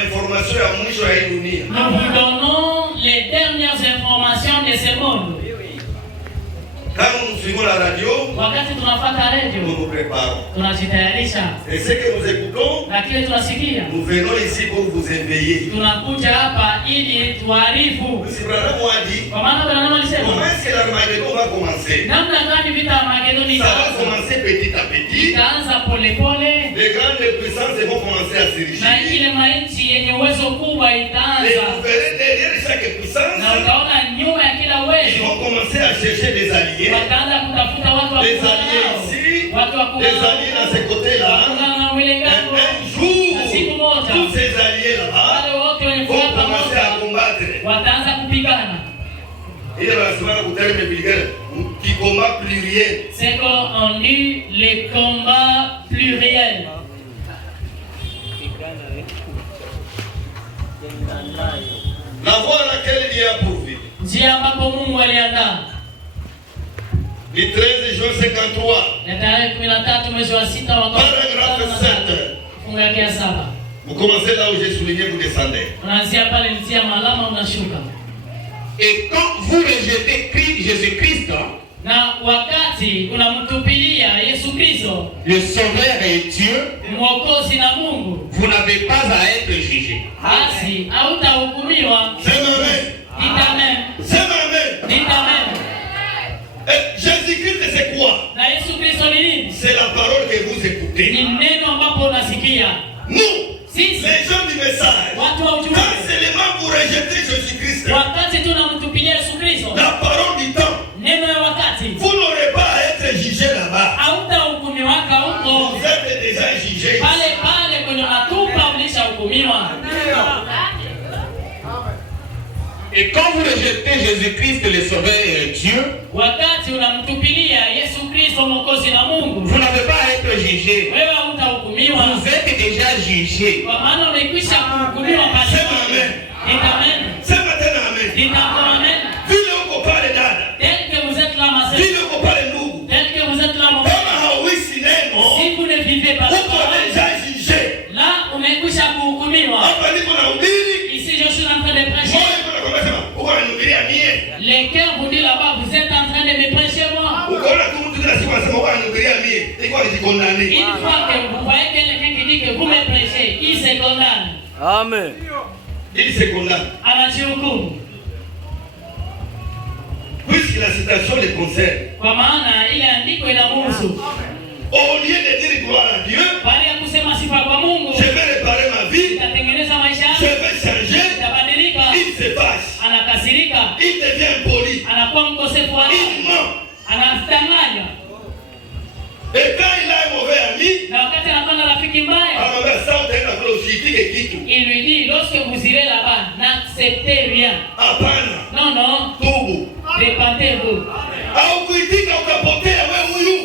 information ya mwisho ya hii dunia. Nous vous donnons les dernières informations de ce monde. Quand nous suivons la radio, wakati tunafuata radio, nous nous préparons. Tunajitayarisha. Et ce que nous écoutons, na kile tunasikia, nous venons ici pour vous éveiller. Tunakuja hapa ili tuarifu. Kwa maana Branham alisema, comment est-ce que l'Armageddon va commencer? Namna gani vita ya Armageddon itaanza? Ça va commencer petit à petit. Itaanza pole pole. Les grandes puissances vont commencer à s'ériger. Na ile manchi yenye uwezo kubwa itaanza. Et vous verrez derrière chaque puissance, na utaona nyuma ya kila uwezo, ils vont commencer à chercher des alliés. Wataanza kutafuta watu wa des alliés ici, des alliés dans ce côté-là. Un jour, tous ces alliés-là vont commencer à combattre. Wataanza kupigana. Il y a un terme vulgaire qui combat pluriel. C'est qu'on dit les combats pluriels. La voie à laquelle il y a pourvu. Njia ambapo Mungu aliandaa. Le 13 juin 53. Na tarehe 13 mwezi wa 6 Paragraphe 7. Fungu yake ya 7. Vous commencez là où j'ai souligné, vous descendez. Unaanzia pale nitia malama unashuka. Et quand vous rejetez Jésus-Christ, na wakati unamtupilia Yesu Kristo, le Sauveur et Dieu, Mwokozi na Mungu, vous n'avez pas à être jugé. Basi hautahukumiwa. Sema amen. Dites amen. Sema amen. Dites amen. Jésus-Christ c'est quoi? Na Yesu Kristo ni nini? C'est la parole que vous écoutez. Ni neno ambapo unasikia. Nous, sisi, les gens du message, watu wa ujumbe, quand seulement vous rejetez Jésus-Christ, wakati tunamtupilia Yesu Kristo, la parole du temps, neno ya wakati, vous n'aurez pas à être jugé là-bas. Hautahukumiwa huko. Vous êtes déjà jugé. Pale pale kwenye unatupa ulishahukumiwa. Et quand vous rejetez Jésus-Christ, le Sauveur et Dieu, wakati unamtupilia Yesu Kristo Mwokozi na Mungu, vous n'avez pas à être jugé. Wewe hautahukumiwa. Vous êtes déjà jugé. Kwa maana umekwisha kuhukumiwa pale. Sema amen. Amen. Sema tena amen. Amen. Vile uko pale dada. Tel que vous êtes là ma sœur. Vile uko pale ndugu. Tel que vous êtes là mon frère. Kama hauishi neno, si vous ne vivez pas uko déjà jugé. Là umekwisha kuhukumiwa. Hapa niko na ubiri. Ici je suis en train de prêcher. Les cœurs vous disent là-bas, vous êtes en train de me prêcher moi. Une fois que vous voyez quelqu'un qui dit que vous me prêchez, il se condamne. Amen. Il se condamne. Puisque la citation les concerne. Kwa maana ile andiko inahusu. Au lieu de dire gloire à Dieu, bali ya kusema sifa kwa Mungu, je vais réparer ma vie, nitatengeneza maisha yangu, je vais changer, nitabadilika, il se fâche, anakasirika, il devient impoli, anakuwa mkosefu wa il ment, anadanganya. Et quand il a un mauvais ami, na wakati anapanga rafiki mbaya, il lui dit, lorsque vous irez là-bas, n'acceptez rien. Non, non. Répentez-vous.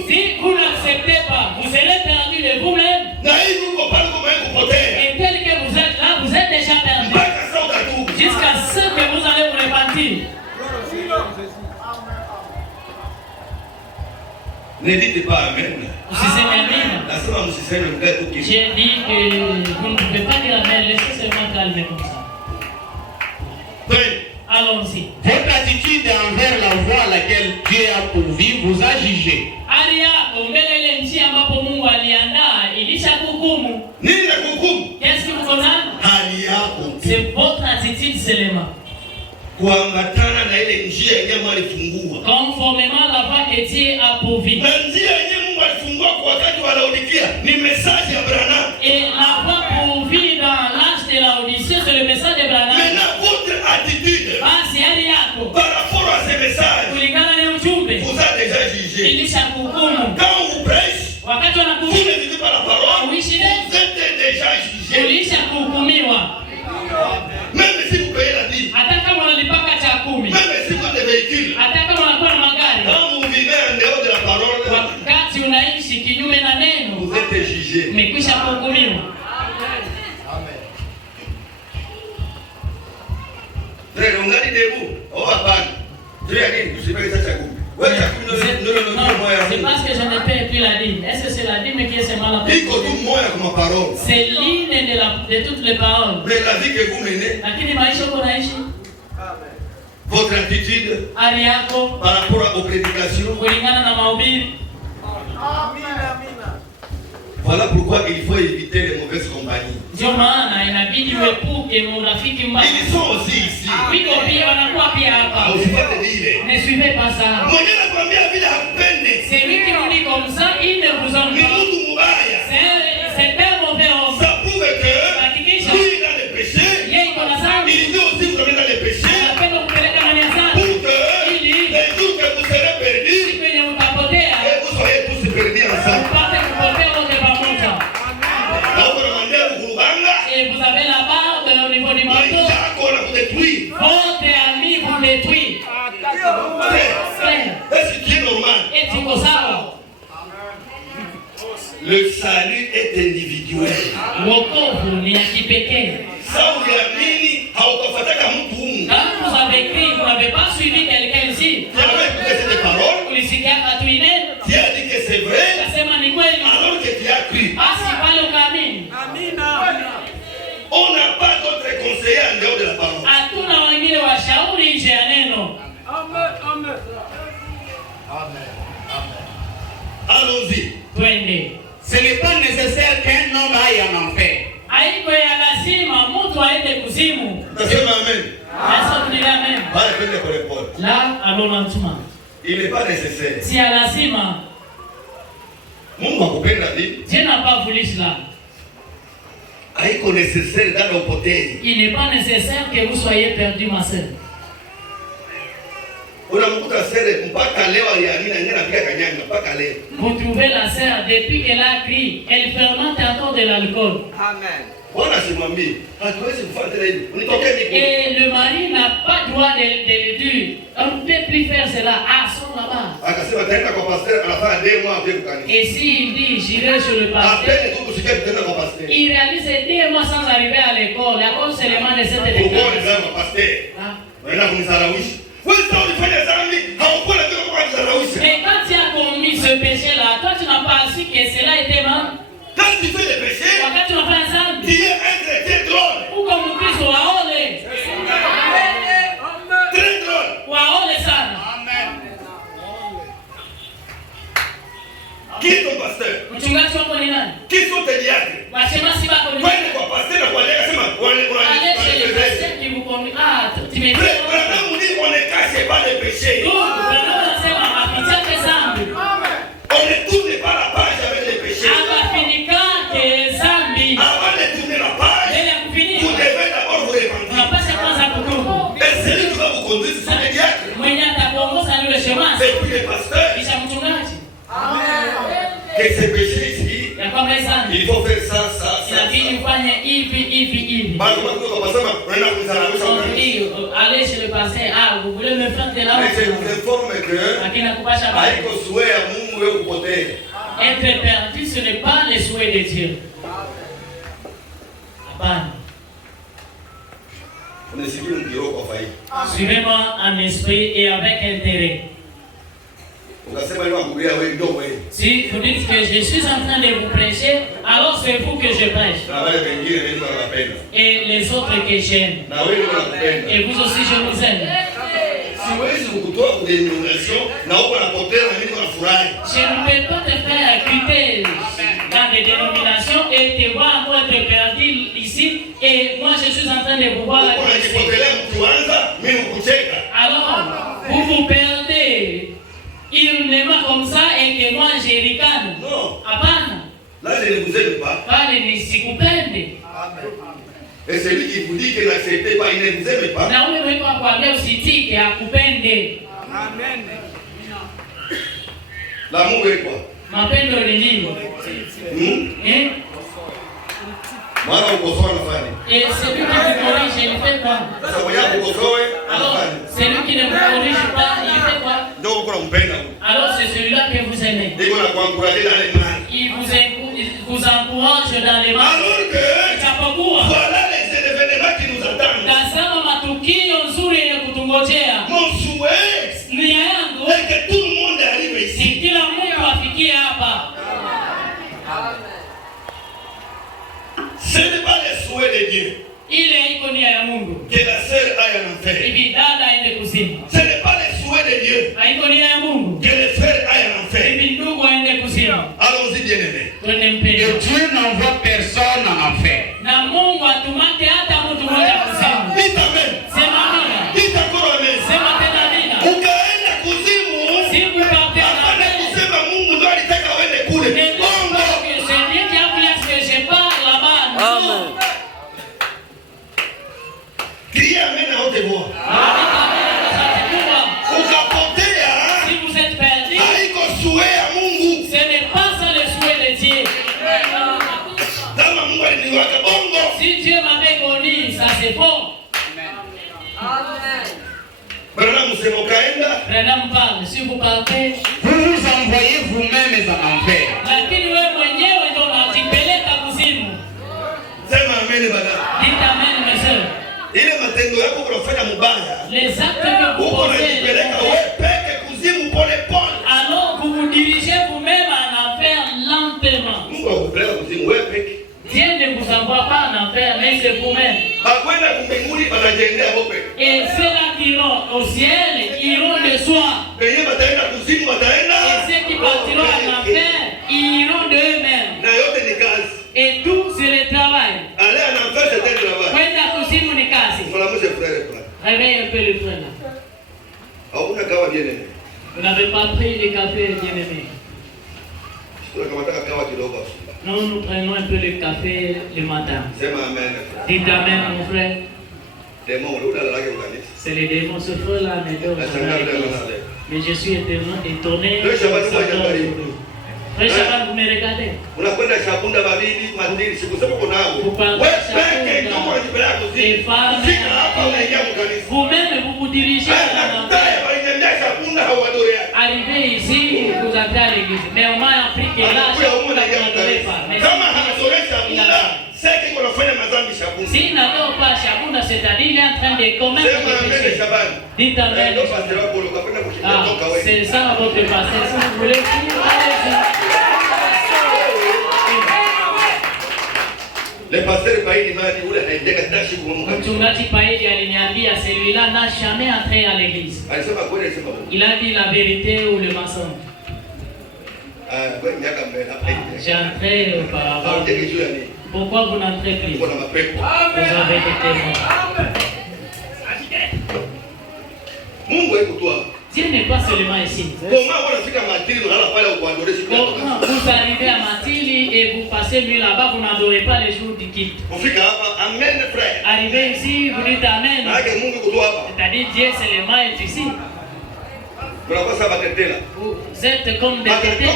Si vous n'acceptez pas, vous serez perdu de vous-même. Et tel que vous êtes là, vous êtes déjà perdu. Jusqu'à ce que vous allez vous repentir. Ne dites pas amen. J'ai dit que vous ne pouvez pas dire amen. Laissez seulement calmer comme ça. Allons-y. Votre attitude envers la voie à laquelle Dieu a pourvu vous a jugé. Qu'est-ce que vous connaissez? C'est votre attitude seulement. na ile njia yenyewe Mungu alifungua. Conformément à la voie que Dieu a pourvu. Na njia yenyewe Mungu alifungua kwa wakati wa Laodikia ni message ya Branham. Et la voie pourvue dans l'âge de Laodicée, c'est le message de Branham. Maintenant votre attitude par rapport à ces messages vous a déjà jugé. Quand on vous prêche, vous ne vivez pas la parole, vous êtes déjà jugé. Même si vous payez la dîme, même si vous avez des véhicules, quand vous vivez en dehors de la parole, vous êtes jugé. Frère, on a dit debout. Oh, papa. Tu as dit, tu sais pas que ça s'accoupe. Non, c'est parce que je ne paie plus la dîme. Est-ce que c'est la dîme qui est seulement la parole? C'est l'île de toutes les paroles. Mais la vie que vous menez, votre attitude par rapport aux prédications, voilà pourquoi il faut éviter les mauvaises compagnies. Ils sont aussi ici. Ne suivez pas ça. C'est lui qui vous dit comme ça, il ne vous en pas. C'est un mauvais homme. Ça prouve que lui il a les péchés. Il dit aussi vous avez dans les péchés. Pour que les jours que vous serez perdus, et vous soyez tous perdus ensemble. Et vous avez la barre au niveau du manteau. Votre ami vous détruit. Est-ce que c'est normal? Le salut est individuel. Ça vous l'amini, quand vous avez écrit, vous n'avez pas suivi quelqu'un ici. Tu avais écouté cette parole. Tu as dit que c'est vrai. Alors que tu as cru. On n'a pas d'autres conseillers en dehors de la parole. Allons-y. Ce n'est pas nécessaire qu'un homme aille en enfer. Nasema amen. Bale twende polepole. Il n'est pas nécessaire. Si à la cima, Mungu akupenda vipi? Dieu n'a pas voulu cela. Haiko nécessaire dans le poté. Il n'est pas nécessaire que vous soyez perdu, ma sœur. Vous trouvez la sœur, depuis qu'elle a crié, elle fermente encore de l'alcool. Amen. Et le mari n'a pas le droit de le dire. On ne peut plus faire cela. Ah, son là-bas. Et s'il dit, j'irai sur le pasteur, il réalise 2 mois sans arriver à l'école. La cause seulement de cette déclaration. Mais quand tu as commis ce péché-là, toi tu n'as pas su que cela était mal. Quand tu fais le péché, quand tu n'as pas ensemble, tu es un chrétien drôle. Ou comme Christ ou Aole. Très drôle. Ou Aole sana. Qui est ton pasteur? Mchungaji wako ni nani? Qui sont tes diacres? Washemasi wako ni nani? Kwani kwa pasteur na kwa diacre sema allez chez le pasteur qui vous conduit. Ah, tu me dis. Branham dit on ne cache pas les péchés. Branham anasema mapitake zambi. On ne tourne pas la page avec les péchés. Akafinikake zambi. Avant de tourner la page, vous devez d'abord vous repentir. Unapaswa kwanza kutubu. Et celui qui va vous conduire, c'est le diacre. Mwenye atakuongoza ni yule shemasi. Et puis le pasteur. Kisha mchungaji. Que ces péchés ici, il faut faire ça. Inabidi ufanye hivi. Allez chez le pasteur. Ah, vous voulez me faire de la honte? Mais je vous informe que être perdu, ce n'est pas le souhait de Dieu. Suivez-moi en esprit et avec intérêt. Si vous dites que je suis en train de vous prêcher, alors c'est vous que je prêche. Et les autres que j'aime. Et vous aussi je vous aime. Je ne peux pas te faire quitter dans des dénominations et te voir encore être perdu ici. Et moi je suis en train de vous voir. Alors, jerikani. Non. Hapana. Là, je ne vous aime pas. Pale ni sikupende. Et celui qui vous dit que n'acceptez pas, il ne vous aime pas. Na ule wewe akwambia usitike akupende. Amen. L'amour est quoi? Mapendo ni nini? Mwana ukosoa nafanya. Et celui qui vous corrige, il fait quoi? Sasa mwenye ukosoe Alors, anafanya. celui qui ne vous corrige pas, il fait quoi? Ndio uko unampenda. Alors c'est celui-là que vous aimez. Ndio anakuencourager dans les mal. Il vous encourage dans les mal. Alors que Ijapokuwa voilà les événements qui nous attendent. tazama matukio nzuri yenye kutungojea. Mon souhait Nia yangu est que tout le monde arrive ici. si kila mtu afikie hapa. Ce n'est pas le souhait de Dieu. Ile iko nia ya Mungu. Que la sœur aille en enfer. Hivi dada aende kuzimu. Ce n'est pas le souhait de Dieu. Haiko nia ya Mungu. Que le frère aille en enfer. Hivi ndugu aende kuzimu. Allons-y bien-aimés. Twende Et mpendo. Dieu n'envoie personne en enfer. Na Mungu atumake hata mtu mmoja kuzimu. Dites amen. Sema amina. Dites encore amen. Sema tena amina. Ukaenda kuzimu. Siku kapte na Hapana kusema Mungu ndo alitaka uende kule. Bongo. C'est Dieu qui a voulu que je parle là-bas. Amen. Criez amen à haute voix. Ukapotea. Si vous êtes perdu, Haiko souhait ya Mungu. ce n'est pas ça le souhait de Dieu. Kama Mungu aliniweka bongo. Si Dieu m'avait connu, ça c'est faux. Bwana msema ukaenda. Branham parle, si vous partez, Vous vous envoyez vous-même en enfer. lakini wewe mwenyewe ndio unajipeleka kuzimu. Sema amen bana. Dites amen, mes sœurs. Ile matendo yako unafanya mubaya. Les actes que vous Uko posez, unajipeleka wewe peke kuzimu pole pole. alors vous vous dirigez vous-même en enfer lentement. Mungu akupeleka kuzimu wewe peke. Dieu ne vous envoie pas en enfer, mais c'est vous-même. Bakwenda kumbinguni banajiendea hapo peke. Et ceux-là qui iront au ciel iront de soi. Benye bataenda kuzimu bataenda. Et ceux qui partiront en enfer iront d'eux-mêmes. Na yote ni kazi. Et tout c'est le travail. Aller en enfer c'est un travail. Kwenda kuzimu ni kazi. Mwanamke frère pale. Réveille un peu le frère là. Hauna kawa bien. Vous n'avez pas pris le café, bien-aimé. Tunakamata kawa kidogo. Nous, nous prenons un peu le café le matin. Sema amen. Dites amen, mon frère. Demo ule la lake kanisa. C'est les démons, ce frère-là m'adore. Mais je suis étonné. Frère Chaban, vous me regardez. Unakwenda Shabunda babibi mandiri sikusema uko nao. Wewe peke ndio unajipeleka kuzimu. Fika hapa unaingia mkanisa. Vous-même, vous vous dirigez à l'enfer. Arrivé ici, vous entrez à l'église. Mais on m'a appris que là, Shabunda ne m'adorait pas. Mais s'il n'adore pas Shabunda, c'est-à-dire qu'il est en train de commettre des péchés. Dites amen. Ah, c'est ça votre pasteur. Si vous voulez, allez-y. Le pasteur Paidi mali ule haijeka tashi kumunga. Mchungaji Paidi aliniambia celui-là n'a jamais entré à l'église. Alisema kweli alisema kweli. Il a dit la vérité ou le mensonge. Wewe miaka mbele hapa hivi. J'ai entré auparavant. Pourquoi vous n'entrez plus? Vous avez été témoin. Mungu yuko tu hapa. Dieu n'est pas seulement ici. Comment unafika Matili unalala pale ukuadore siku yako? Comment vous arrivez à Matili et vous passez nuit là-bas, vous n'adorez pas les jours du culte. Ufika hapa, amen frère. Arrivez ici, vous dites amen. Mungu yuko tu hapa. C'est-à-dire Dieu seulement est ici. Vous êtes comme des tétés.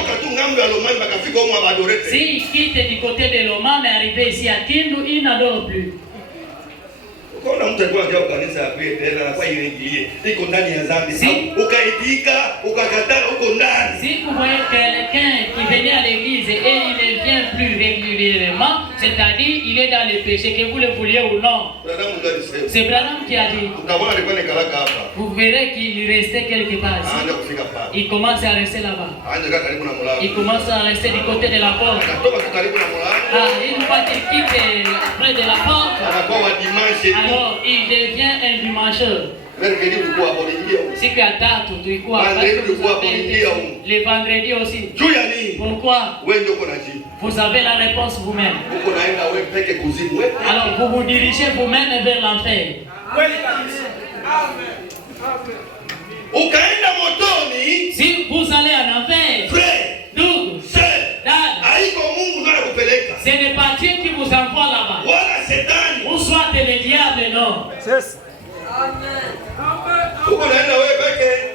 S'ils quittent du côté de Loma, mais arrivés ici à Kindu, ils n'adorent plus. Kuna mtu alikuwa anataka kanisa ya kweli tena anakuwa iingilie. Iko ndani ya dhambi. Ukaitika, ukakataa uko ndani. Si vous voyez quelqu'un qui venait à l'église et il ne vient plus régulièrement, c'est-à-dire il est dans le péché, que vous le vouliez ou non. C'est Branham qui a dit. Vous verrez qu'il restait quelque part ici. Il commence à rester là-bas. Il commence à rester du côté de la porte. Ah, une fois qu'il quitte près de la porte, alors il devient un dimancheur. Si tu as tard, tu crois. Les vendredis aussi. Pourquoi? Vous avez la réponse vous-même. Alors vous vous dirigez vous-même vers l'enfer. Si vous allez en enfer, donc Non.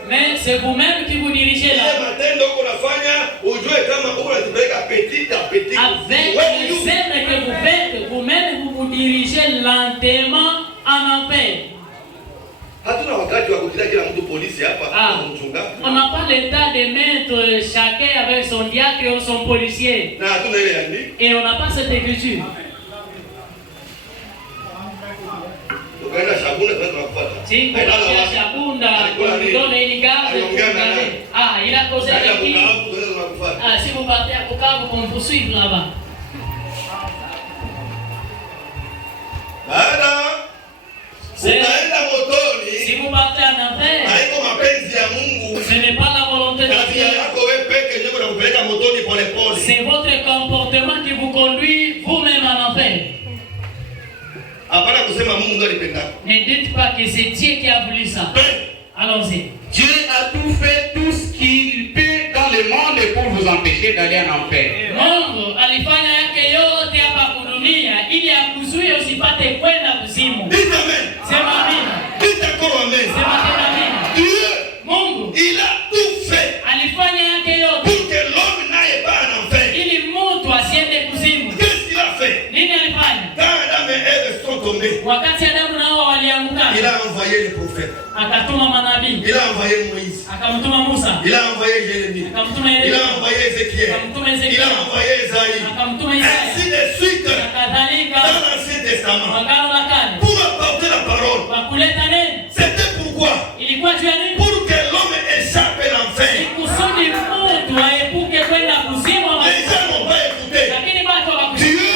Mais c'est vous-même qui vous dirigez là. Avec les scènes que vous faites, vous-même vous vous dirigez lentement en enfer. On n'a pas le temps de mettre chacun avec son diacre ou son policier. Et on n'a pas cette écriture. Si, il a causé avec qui? Si vous partez à Bukavu, on vous suit là-bas. Si vous partez en enfer, ce n'est pas la volonté de Dieu. C'est votre comportement qui vous conduit vous-même en enfer. Ne dites pas que c'est Dieu qui a voulu ça. Allons-y. Dieu a tout fait, tout ce qu'il peut dans le monde pour vous empêcher d'aller en enfer. Mungu alifanya yake yote hapa kudunia ili akuzuie usipate kwenda kuzimu. Sema amina. Sema tena amina. Mungu il a tout fait alifanya yake yote pour que l'homme n'aille pas en enfer. Ili mtu asiende kuzimu. Qu'est-ce qu'il a fait? Nini alifanya? Quand Adam et Ève sont tombés, wakati Adamu na Hawa walianguka, il a envoyé les prophètes. Akatuma manabii. Il a envoyé Moïse. Akamtuma Musa. Il a envoyé Jérémie. Akamtuma Yeremia. Il a envoyé Ézéchiel. Akamtuma Ezekiel. Il a envoyé Isaïe. Akamtuma Isaya. Ainsi de suite Kadhalika dans l'Ancien Testament. Agano la Kale. Pour apporter la parole. Wakuleta neno. C'était pourquoi? Ilikuwa juu ya nini? Pour que l'homme échappe l'enfer. Kusudi mtu aepuke kwenda kuzimu. Les gens n'ont pas écouté. Lakini watu hawakusikia. Dieu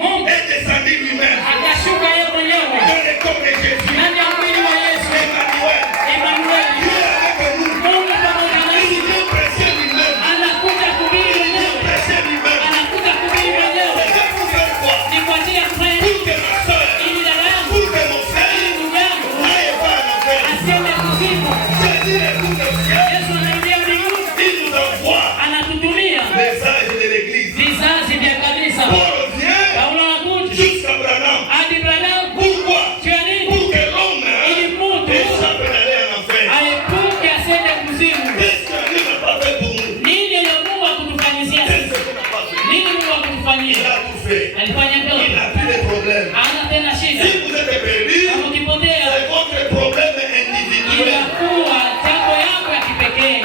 Mungu est descendu lui-même akashuka yeye mwenyewe dans le corps de Jésus. ndani ya mwili wa Yesu. Emmanuel. Emmanuel. Dieu est avec nous. Mungu pamoja Il nasi. vient prêcher lui-même. Anakuja kuhubiri mwenyewe. Prêcher lui-même. Anakuja kuhubiri mwenyewe. C'est pour faire quoi? Ni kwa ajili ya kufanya Pour que ma soeur, ili dada yangu, pour que mon frère ndugu yangu n'aille pas en enfer. asiende kuzimu. Jésus écoute le ciel. Yesu anaingia mbinguni. Il nous envoie Anatutumia message de l'église. vizazi vya kanisa. Paul vient Paulo anakuja jusqu'à Branham. hadi Branham. Pourquoi? Juu ya nini? Pour que l'homme Ili mtu échappe d'aller en enfer. aepuke asiende kuzimu. Qu'est-ce que Dieu n'a pas fait pour nous? Nini ya Mungu akutufanyizia Qu'est-ce sisi? qu'il n'a pas fait? Nini Mungu Il akutufanyia? a tout fait. Alifanya Il vyote. n'a plus de problème. Hana tena shida. Si vous êtes perdu, Kama ukipotea c'est votre problème individuel. inakuwa jambo yako ya kipekee.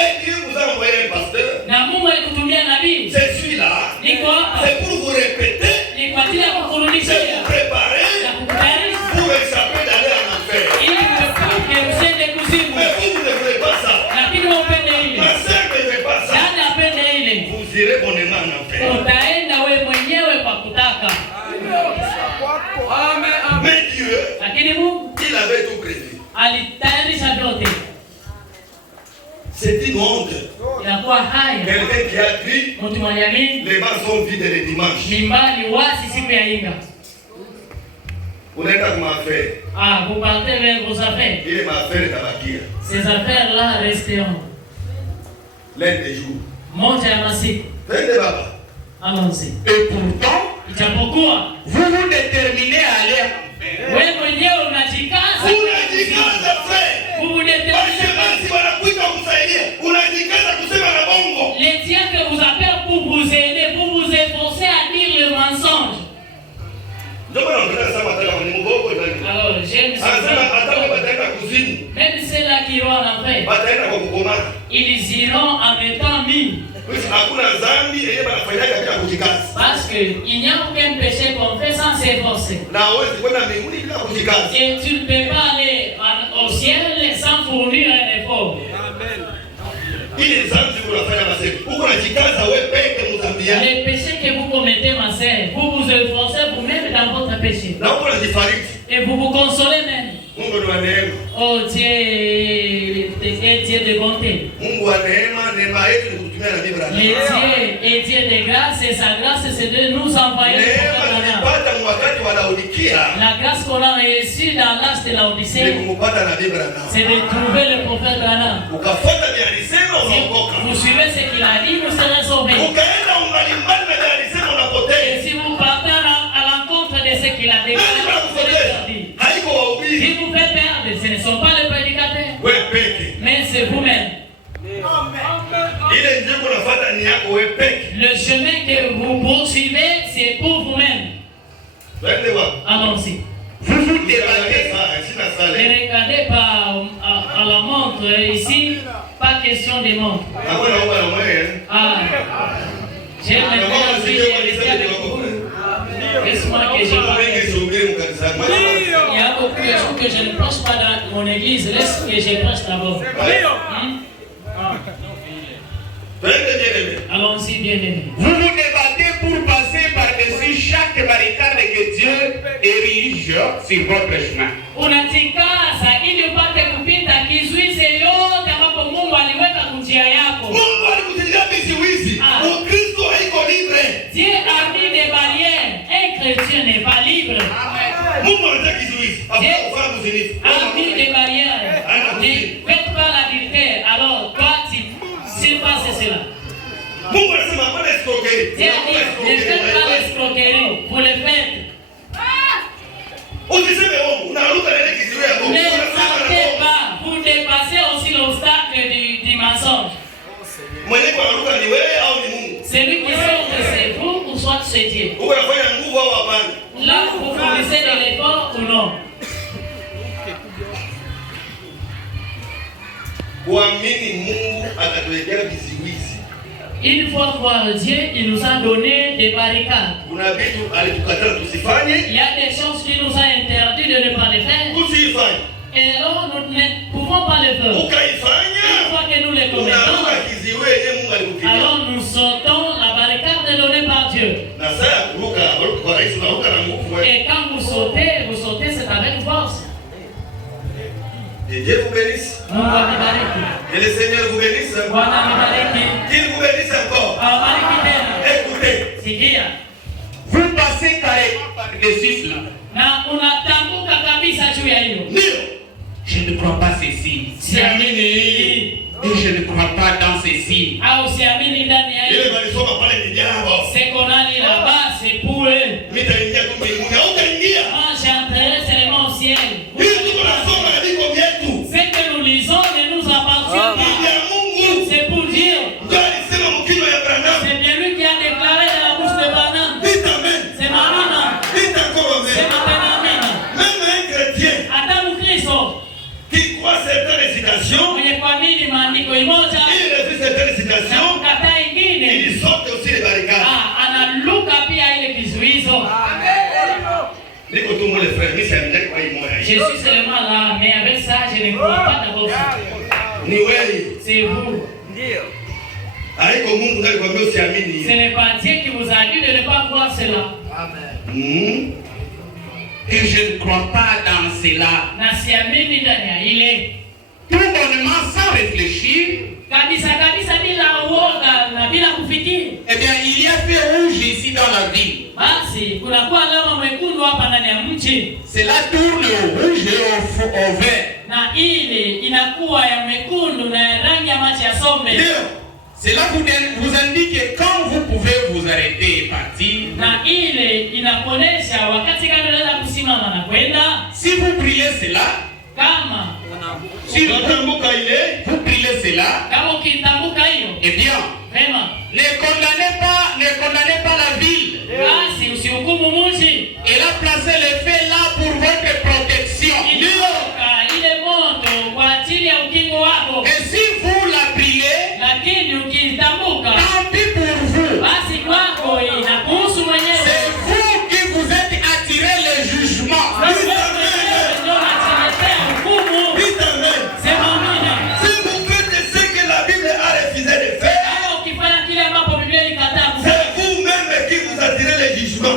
Et Dieu vous a envoyé un pasteur. Na Mungu alikutumia nabii. Je suis là. Niko hapa. C'est pour vous répéter. Ni kwa ajili ya C'est kukurudishia pour préparer. na kukutayarisha Pour échapper d'aller en enfer. ili uepuke usiende kuzimu. Mais vous ne voulez pas ça. Lakini wewe upende ile. Ma sœur ne veut pas ça. Dada apende ile. Vous irez bonnement en enfer. Utaenda wewe mwenyewe kwa kutaka. Mais Dieu, Lakini Mungu il avait tout prévu. alitayarisha vyote. C'est une honte. Inakuwa haya. Quelqu'un qui a dit Mtu mwenye amini les bancs sont vides les dimanches. mimbali wasi siku ya Inga. Unaenda kwa affaire. Vous partez vers vos affaires. Ile maaffaire itabakia. Ces affaires-là resteront. L'un des jours. Moja ya masiku. Twende baba. Allons-y. Et pourtant, Ijapokuwa vous vous déterminez à aller en enfer. wewe mwenyewe unajikaza. Unajikaza frère. Vous vous Basi déterminez. basi wanakuita kumsaidia. Unajikaza kusema na bongo. Les diacres vous appellent pour vous aider, pour vous efforcer à dire le mensonge. Ndio maana unataka sema hata kama ni mgogo ndani. Alors, j'aime Anasema hata kama ça. bataenda kuzimu, Même ceux-là qui iront en enfer, bataenda kwa kukomana. ils iront en étant mis. Kwa hakuna dhambi yenyewe banafanyaga bila kujikaza. Parce qu'il n'y a aucun péché qu'on fait sans s'efforcer. Na hawezi kwenda mbinguni bila kujikaza. Et tu ne peux pas aller au ciel sans fournir un effort. Ile dhambi unafanya masema. Uko unajikaza wewe peke mzambia. Les péchés que vous commettez, ma sœur, vous vous efforcez vous-même dans votre péché. Na uko unajifariki. Et vous vous consolez même. Mungu ni wa neema. Oh Dieu de bonté. Mungu wa neema, neema yetu ni kutumia na Biblia. Et Dieu de grâce, et sa grâce, c'est de nous envoyer le Neema prophète Branham. tulipata wakati wa Laodikia. La grâce qu'on a reçue dans l'âge de Ni l'Odyssée, kumpata na Biblia. c'est de trouver le prophète Branham. Ukafuata vya alisema Si unaokoka. vous suivez ce qu'il a dit, vous serez sauvés. Ukaenda ungali mbali na vya alisema unapotea. Et si vous partez à l'encontre Le chemin que vous poursuivez, c'est pour vous-même. Allons-y. Vous vous débattez. Ne regardez pas à la montre ici, pas question de montre. J'aime maintenant rester avec vous. Laisse-moi que je parle. Il y a beaucoup de choses que je ne prêche pas dans mon église. Laisse que je prêche d'abord. Allons-y, bien-aimés. Vous vous débattez pour passer par-dessus chaque barricade que Dieu érige sur votre chemin. Unatikasa ili upate kupita kizuizi yote ambapo Mungu aliweka njia yako. Mungu alikutengenezea vizuizi. Ukristo haiko libre. Dieu a mis des barrières. Un chrétien n'est pas libre. Mungu anataka kizuizi. Dieu a mis des barrières. Ne faites pas l'adultère. Alors, toi, tu passes cela. Mungu anasema hapana escroquerie. Dieu a dit, ne faites pas l'escroquerie. Vous le faites. Ne partez pas. Vous dépassez aussi l'obstacle du mensonge. Celui qui saute, c'est vous ou soit c'est Dieu. Là, vous fournissez de l'effort ou non. Une fois croire Dieu, il nous a donné des barricades. Il y a des choses qui nous a interdit de ne pas les faire. Et alors nous ne pouvons pas les faire. Une fois que nous les commettons, alors nous sautons la barricade donnée par Dieu. Et quand vous sautez, c'est avec force. Et Dieu vous bénisse. Et le Seigneur vous bénisse. Qu'il vous bénisse encore. Écoutez. Vous passez carrément par-dessus cela. Je ne crois pas ceci. Et je ne crois pas dans ceci. Ce qu'on a dit là-bas, c'est pour eux. J'entrerai seulement au ciel. Ce que nous lisons ne nous appartient pas. C'est pour dire. C'est bien lui qui a déclaré dans la bouche de Branham. C'est Marina. C'est Matenamina. Même un chrétien qui croit certaines citations, il refuse certaines citations, il saute aussi les barricades. Je suis seulement là, mais avec ça, je ne crois pas d'abord. C'est vous. Ce n'est pas Dieu qui vous a dit de ne pas croire cela. Amen. Et je ne crois pas dans cela. Il est tout bonnement sans réfléchir. Eh bien, il y a fait rouge ici dans la ville. Cela tourne au rouge et au vert. Cela vous indique que quand vous pouvez vous arrêter et partir. Si vous priez cela, si vous priez cela, eh bien, ne condamnez pas la ville. Elle a placé les faits là pour votre protection. Et si vous la priez, tant pis pour vous. C'est vous qui vous êtes attiré le jugement. Si vous faites ce que la Bible a refusé de faire, c'est vous-même qui vous attirez le jugement.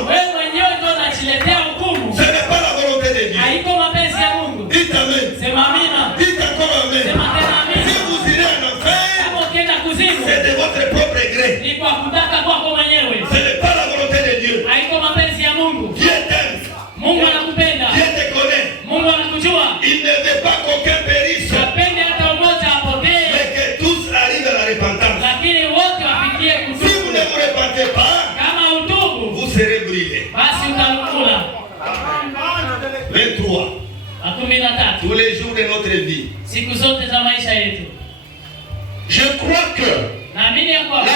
Ce n'est pas la volonté de Dieu. Dites Amen. Dites encore Amen. Si vous irez en enfer, c'est de votre propre gré. Ce n'est pas la volonté de Dieu. Dieu t'aime. Dieu te connaît. Il ne veut pas qu'aucun périsse, mais que tous arrivent à la repentance. Si vous ne vous repentez pas, vous serez brûlés. 23. Tous les jours de notre vie. Siku zote za maisha yetu. Je crois que La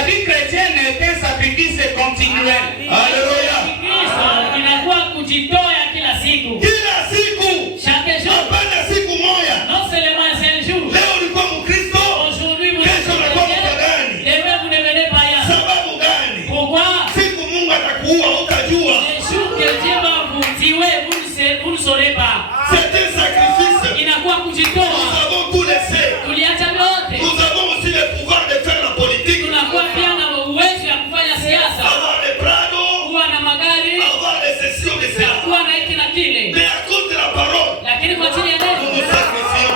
vie chrétienne est un sacrifice continuel. Alléluia. Kila siku. Hapana siku moja. Leo ulikuwa Mkristo. Kesho unakuwa mpagani. Sababu gani? Siku Mungu atakuua utajua. C'est un sacrifice. Nous avons tout laissé. Nous avons aussi le pouvoir de faire la politique. Avoir des Prado. Avoir des sessions de cela. Mais à cause de la parole, nous nous sacrifions.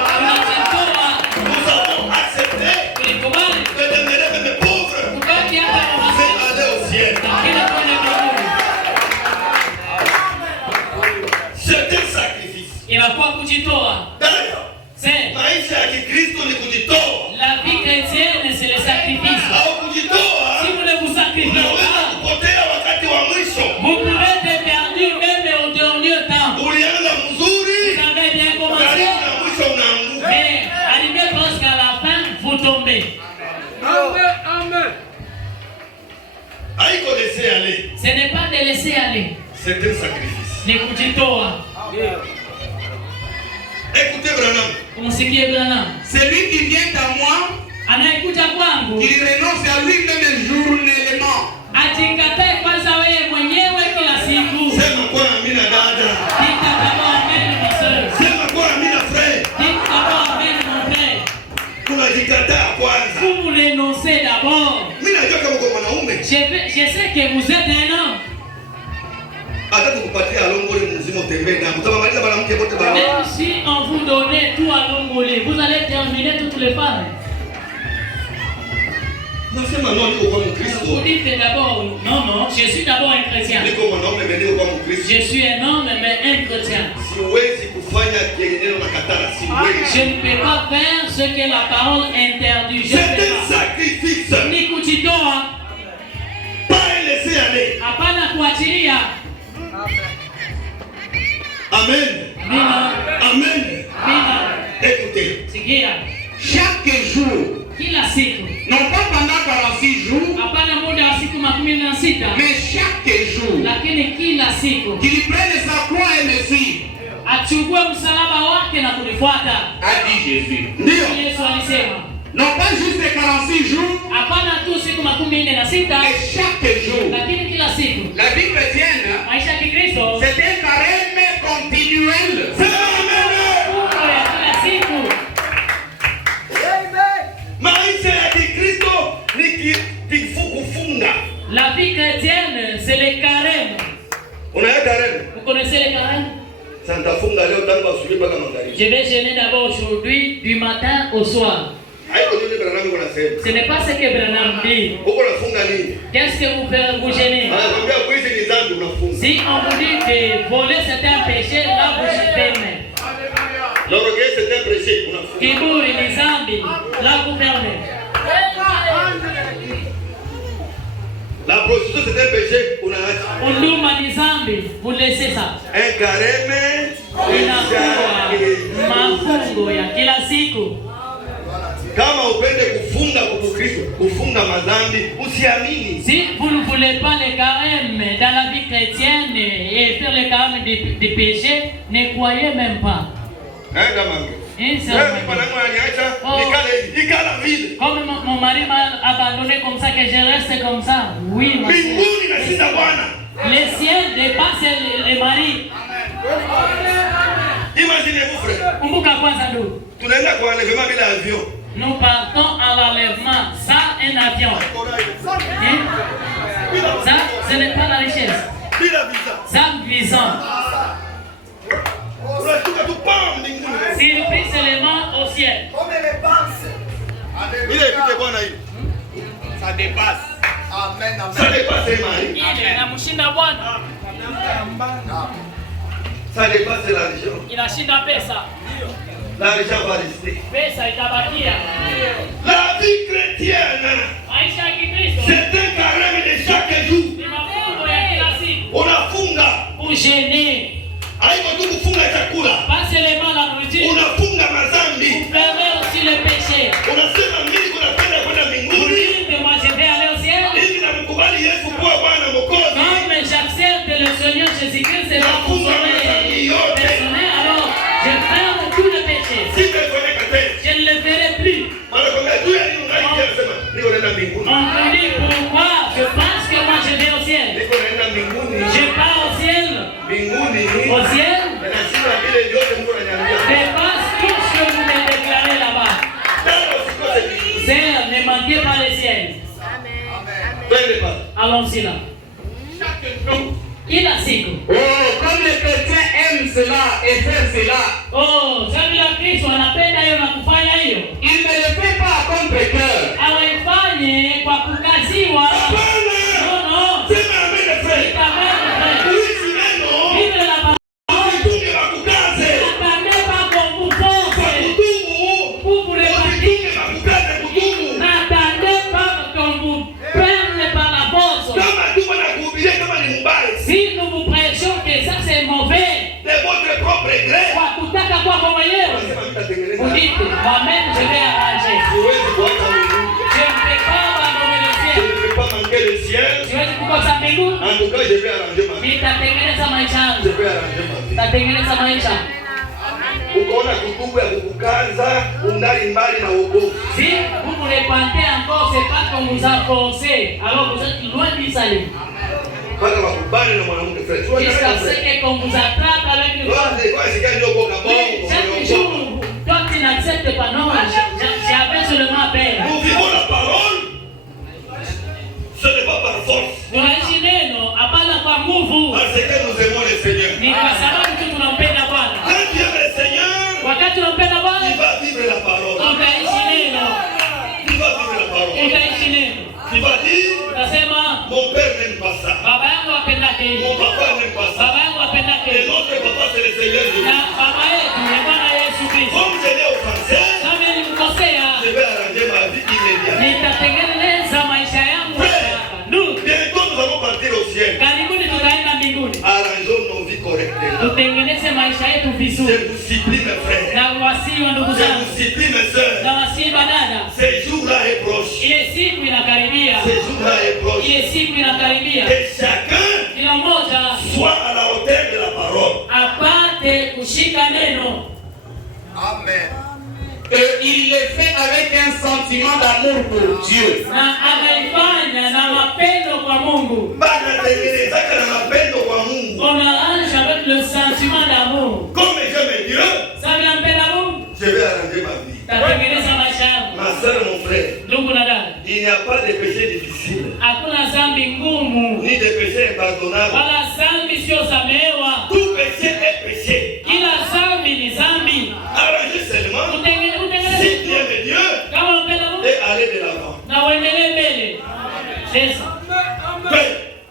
Nous avons accepté de devenir même pauvres. C'est aller au ciel. C'est un sacrifice. D'ailleurs, maisha ya Kikristo ni kujitoa. La vie chrétienne, c'est le sacrifice. Au kujitoa, si vous ne vous sacrifiez unaweza kupotea wakati wa mwisho. Vous pouvez être perdu même au dernier temps. Ulianza mzuri, vous avez bien commencé, na mwisho unaanguka. mais arrivé presque à la fin, vous tombez. Amen. Haiko laisser aller. Ce n'est pas de laisser aller. C'est un sacrifice. Ni kujitoa. Écoutez Branham. Kumsikie Branham. Celui qui vient à moi, anayekuja kwangu, il renonce à lui-même journellement. Ajikatae kwanza wewe mwenyewe kila siku. Sema kwa amina dada. Dika kama ameni ma sœur. Sema kwa amina frère. Dika kama ameni mon frère. Unajikataa kwanza. Vous renoncez d'abord. Mimi najua kama uko mwanaume. Je sais que vous êtes un homme. Hata tukupatia alongole mzima utembee na mtamaliza mwanamke wote baba. Même si on vous donnait tout à l'ongolé, vous allez terminer toutes les femmes. Nasema non, niko kwa Mkristo. Vous dites d'abord, non, je suis d'abord un chrétien. Niko mwanaume mais niko kwa Mkristo. Je suis un homme mais un chrétien. Siwezi kufanya kieneno na katara, siwezi. Je ne peux pas faire ce que la parole interdit. C'est un sacrifice. Ni kujitoa. Pas laisser aller. Hapana kuachilia. Amen. Amen. Écoutez. Sikia. Chaque jour. Kila siku. Non pas pendant 46 jours. Hapana muda wa siku 16. Mais chaque jour. Lakini kila siku. Qu'il prenne sa croix et me suive. Achukue msalaba wake na kunifuata. A dit Jésus. Ndio. Yesu alisema. Non pas juste 46 jours. Hapana tu siku 16. Mais chaque jour. Lakini kila siku. La vie chrétienne. Maisha ya Kikristo. C'est un carême continuel. Maisha ya Kikristo ni kufunga. La vie chrétienne, c'est le carême. Unaya carême? Vous connaissez le carême? Santa funga leo tangu asubuhi mpaka magharibi. Je vais jeûner d'abord aujourd'hui du matin au soir. Haiko nini Branham anasema? Ce n'est pas ce que Branham dit. Uko unafunga nini? Qu'est-ce que vous faites vous jeûnez? Anakuambia kuishi ni dhambi unafunga. Si on vous dit de voler c'est un péché, là vous fermez. L'orgueil c'est un péché unafunga. Kiburi ni dhambi, là vous fermez. La prostitution c'est un péché unaacha. Unduma ni dhambi, vous laissez ça. Un carême mafungo ya kila siku. Kama upende kufunga kwa Kristo, kufunga madhambi, usiamini. Si vous ne voulez pas le carême dans la vie chrétienne et faire le carême des péchés, ne croyez même pas. Comme mon mari m'a abandonné comme ça, que je reste comme ça. Oui, ma soeur. Les cieux dépassent les maris. Imaginez-vous, frère. Nous partons à l'enlèvement sans un avion. Ça, ce n'est pas la richesse. Sans visa. Surpris seulement au ciel. Ça dépasse. Amen. Ça dépasse les maris. Ça dépasse l'argent. Inashinda pesa. L'argent va rester. Pesa itabakia. La vie chrétienne, Maisha ya Kikristo, c'est un carême de chaque jour. ni mafungo ya kila siku. Unafunga. Ujeûner. Haiko tu kufunga chakula. Pas seulement la nourriture. Unafunga madhambi. Vous fermez aussi le péché. Unasema mimi kunapenda kwenda mbinguni. Allons-y là. Kila siku. Comme les chrétiens aiment cela et faire cela. Sababu ya Kristo anapenda hiyo na kufanya hiyo. Il ne le fait pas à contre-cœur. Hawafanye kwa kukaziwa. No. Sema amen frère. Amen. Vive la parole. Si nous vous prêchons que ça c'est mauvais, de votre propre gré, vous dites, moi-même je vais arranger. Je ne vais pas abandonner le ciel. Je ne vais pas manquer le ciel. Siwezi kukosa mbinguni. En tout cas, je vais arranger ma vie. Nitatengeneza maisha yangu. Je vais arranger ma vie. Nitatengeneza maisha. Ukaona kutubu ya kukukaza ungali mbali na wokovu. Si vous vous repentez encore, c'est pas qu'on vous a forcé, alors vous êtes loin du salut. Mpaka wakubali na mwanamke frère. Jusqu'à ce qu'on vous attrape avec une femme. Chaque jour, toi tu n'acceptes pas, non, j'avais seulement peur. Nous vivons la parole, ce n'est pas par force. Unaishi neno, hapana kwa nguvu. Parce que nous aimons le Seigneur. Ni kwa sababu tu tunampenda Bwana. Quand tu aimes le Seigneur, wakati unampenda Bwana, tu vas vivre la parole. Utaishi neno. Tu vas vivre la parole. Utaishi neno. Tu vas dire, utasema, mon père n'aime pas ça. Baba yangu apendake hivi. Mon papa n'aime pas ça. Baba yangu apendake Et hivi. notre papa c'est le Seigneur Jésus. Na baba yetu ni Bwana Yesu Kristo. Comme je l'ai offensé, kama nilimkosea, je vais arranger ma vie immédiatement. Nitatengeneza maisha yangu hapa. Bientôt nous allons partir au ciel. Karibuni tutaenda mbinguni. Arrangeons nos vies correctement. Tutengeneze maisha yetu vizuri. Je vous supplie mes frères. Na wasihi wa ndugu Je zangu. vous supplie mes sœurs. Na wasihi badada. Ce jour-là est proche. Ile siku inakaribia. Ce jour-là est proche. Ile siku inakaribia. Que chacun kila mmoja soit à la hauteur de la parole. Apate kushika neno. Amen. Il le fait avec un sentiment d'amour pour Dieu. Na anaifanya na mapendo kwa Mungu. Banatengenezaka na mapendo kwa Mungu. On arrange avec le sentiment d'amour. Comme j'aime Dieu, ça vient mpenda Mungu. Je vais arranger ma vie. Tatengeneza maisha yangu. Ma sœur, mon frère. Ndugu na dada. Il n'y a pas de péché difficile. Hakuna dhambi ngumu. Ni de péché impardonnable. Wala dhambi sio samehewa. Tout péché est péché. Kila dhambi ni dhambi. Arrangez seulement. Si tu aimes Dieu, et allez de l'avant. C'est ça.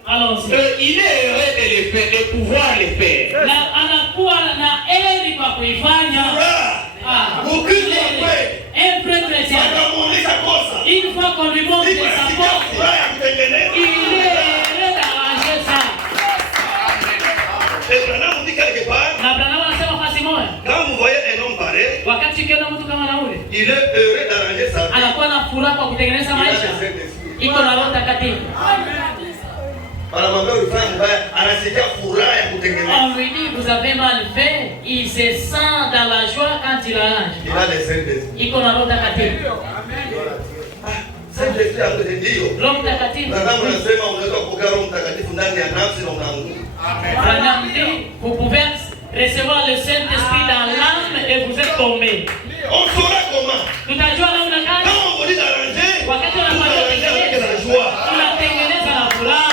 Allons-y. Il est heureux de le faire, de pouvoir le faire. Anakuwa na heri kwa kuifanya. Un vrai chrétien. Une fois qu'on lui montre sa force, il est heureux d'arranger ça. Na Branham anasema fasi moja. Quand vous voyez un homme pareil, wakati ukiona mtu kama na ule, il est heureux d'arranger sa vie. Anakuwa na furaha kwa kutengeneza maisha. Iko na Roho Mtakatifu. Anamwambia ulifanya mbaya, anasikia furaha ya kutengeneza. On lui dit vous avez mal fait, il se sent dans la joie quand il arrange. Il a les Saint-Esprit. Iko na Roho Mtakatifu. Saint-Esprit hapo ndio. Roho Mtakatifu. Na kama unasema unaweza kupokea Roho Mtakatifu ndani ya nafsi na unaanguka. Branham dit vous pouvez recevoir le Saint-Esprit dans l'âme et vous êtes tombé. On saura comment. Tutajua namna gani? Quand on dit d'arranger, wakati unafanya kutengeneza la joie. Tunatengeneza na furaha.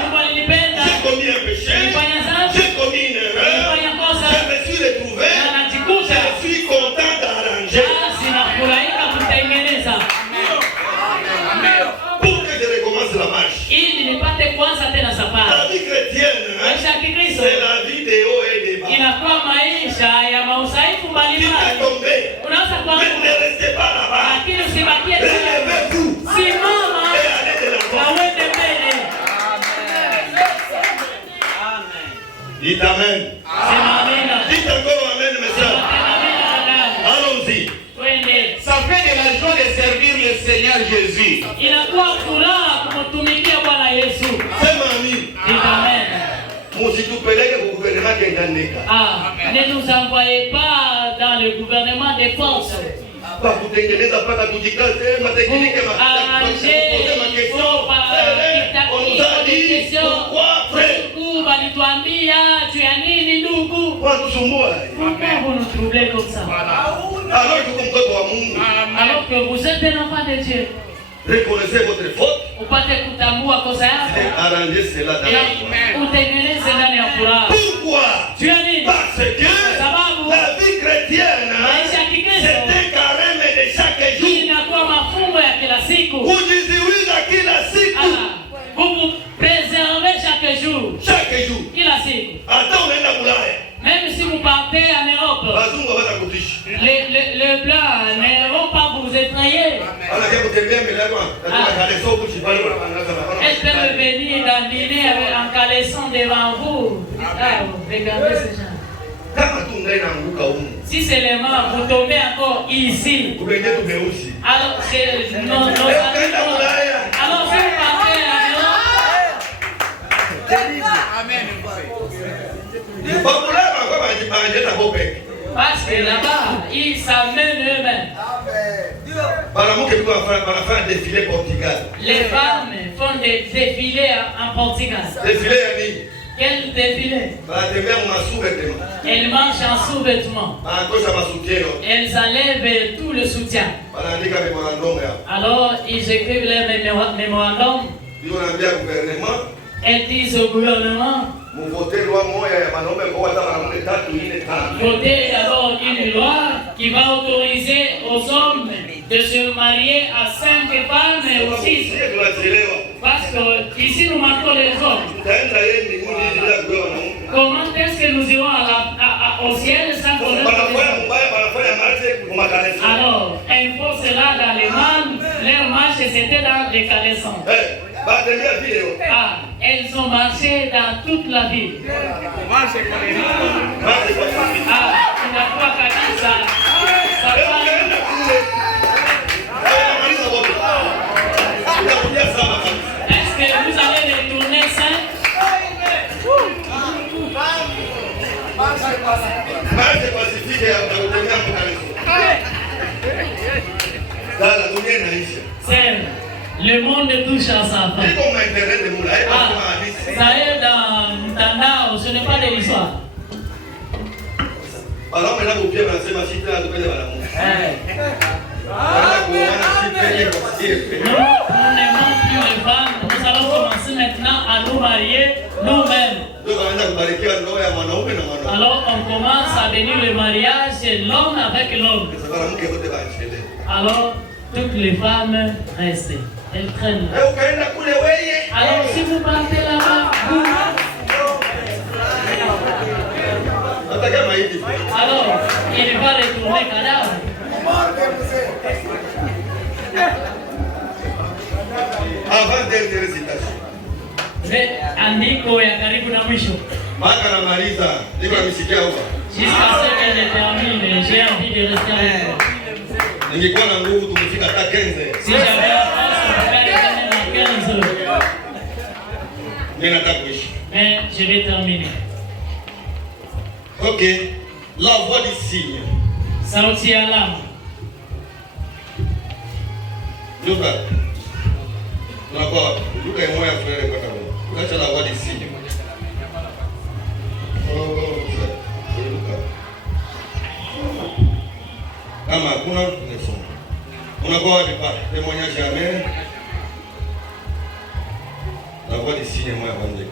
Mungu alinipenda. J'ai commis un péché. Nilifanya dhambi. J'ai commis une erreur. Nilifanya kosa. Je me suis retrouvé. Na najikuta. Je suis content d'arranger. Basi nafurahia kutengeneza. Pour que je recommence la marche. Ili nipate kuanza tena safari. La vie chrétienne, maisha ya Kikristo, c'est la vie de haut et de bas. Inakuwa maisha ya mausaifu mbalimbali. Unaweza kuanguka. Mais ne restez pas là-bas. Lakini usibakie chini. Relevez-vous. Simama. Et allez de l'avant. Na uende mbele. Amen. Dites amen. Sema amina. Dites encore amen, mes soeurs. Allons-y. Ça fait de la joie de servir le Seigneur Jésus. Inakuwa furaha kumtumikia Bwana Yesu. Sema amen. Dites amen. Musitupeleke kwa gouvernement kendanika. Ne nous envoyez pas dans le gouvernement des forces. Pas kutengeneza paka tujikaze mateknike walituambia juu ya nini ndugu? Wanatusumbua. Vous nous troublez comme ça. Alors que vous êtes un enfant de Dieu. Reconnaissez votre faute. upate kutambua kosa yako. Arranger cela dans la joie. Utengeneze ndani ya furaha. Pourquoi? Tu as dit Parce que la vie chrétienne, c'est un carême de chaque jour. Inakuwa mafungo ya kila siku. Kujiziwiza kila siku. Vous préservez chaque jour. Chaque jour. Kila siku. Hata unaenda Ulaya. Même si vous partez en Europe, les blancs ne vont pas vous effrayer. Elles peuvent venir dans dîner en caleçon devant vous. Regardez ces gens. Si seulement vous tombez encore ici, alors c'est nos amis. Alors si vous partez en Europe, Amen. parce que là-bas, ils s'amènent eux-mêmes. Les femmes font des défilés en Portugal. Quel défilé? Elles marchent en sous-vêtements. Elles enlèvent tout le soutien. Alors, ils écrivent leur mémorandum. Elles disent au gouvernement, votez d'abord une loi qui va autoriser aux hommes de se marier à 5 femmes ou 6. Parce que ici nous marquons les hommes. Comment est-ce que nous irons au ciel sans connaître les hommes? Alors, il faut cela dans les mânes. Leur marche c'était dans les caleçons. Elles ont marché dans toute la ville. Est-ce que vous allez retourner saint? Le monde touche à sa fin. Ça est dans Tandao, ce n'est pas de l'histoire. Alors maintenant, vous pouvez lancer ma cité à l'hôpital de Balamou. Nous n'aimons plus les femmes. Nous allons commencer maintenant à nous marier nous-mêmes. Alors on commence à venir le mariage l'homme avec l'homme. Alors toutes les femmes restent. Elles traînent. Alors si vous partez là-bas, alors il va retourner cadavre. Avant dernière citation. Andiko ya karibu na mwisho. Mpaka namaliza, niko namisikia huko. Jusqu'à ce qu'elle termine, j'ai envie de rester avec toi. Ningekuwa na nguvu tumefika hata 15. Si j'avais la force, on ferait 15. Mimi nataka kuishi. Mais je vais terminer. Ok. La voix du signe. Sauti ya alama. Luka. Tunakuwa Luka ni moja fulani kwa sababu. Acha la voix du signe. Luka. Kama hakuna tunasoma. Unakuwa wapi pale? Témoignage jamais. La voix du signe moja kwa nje.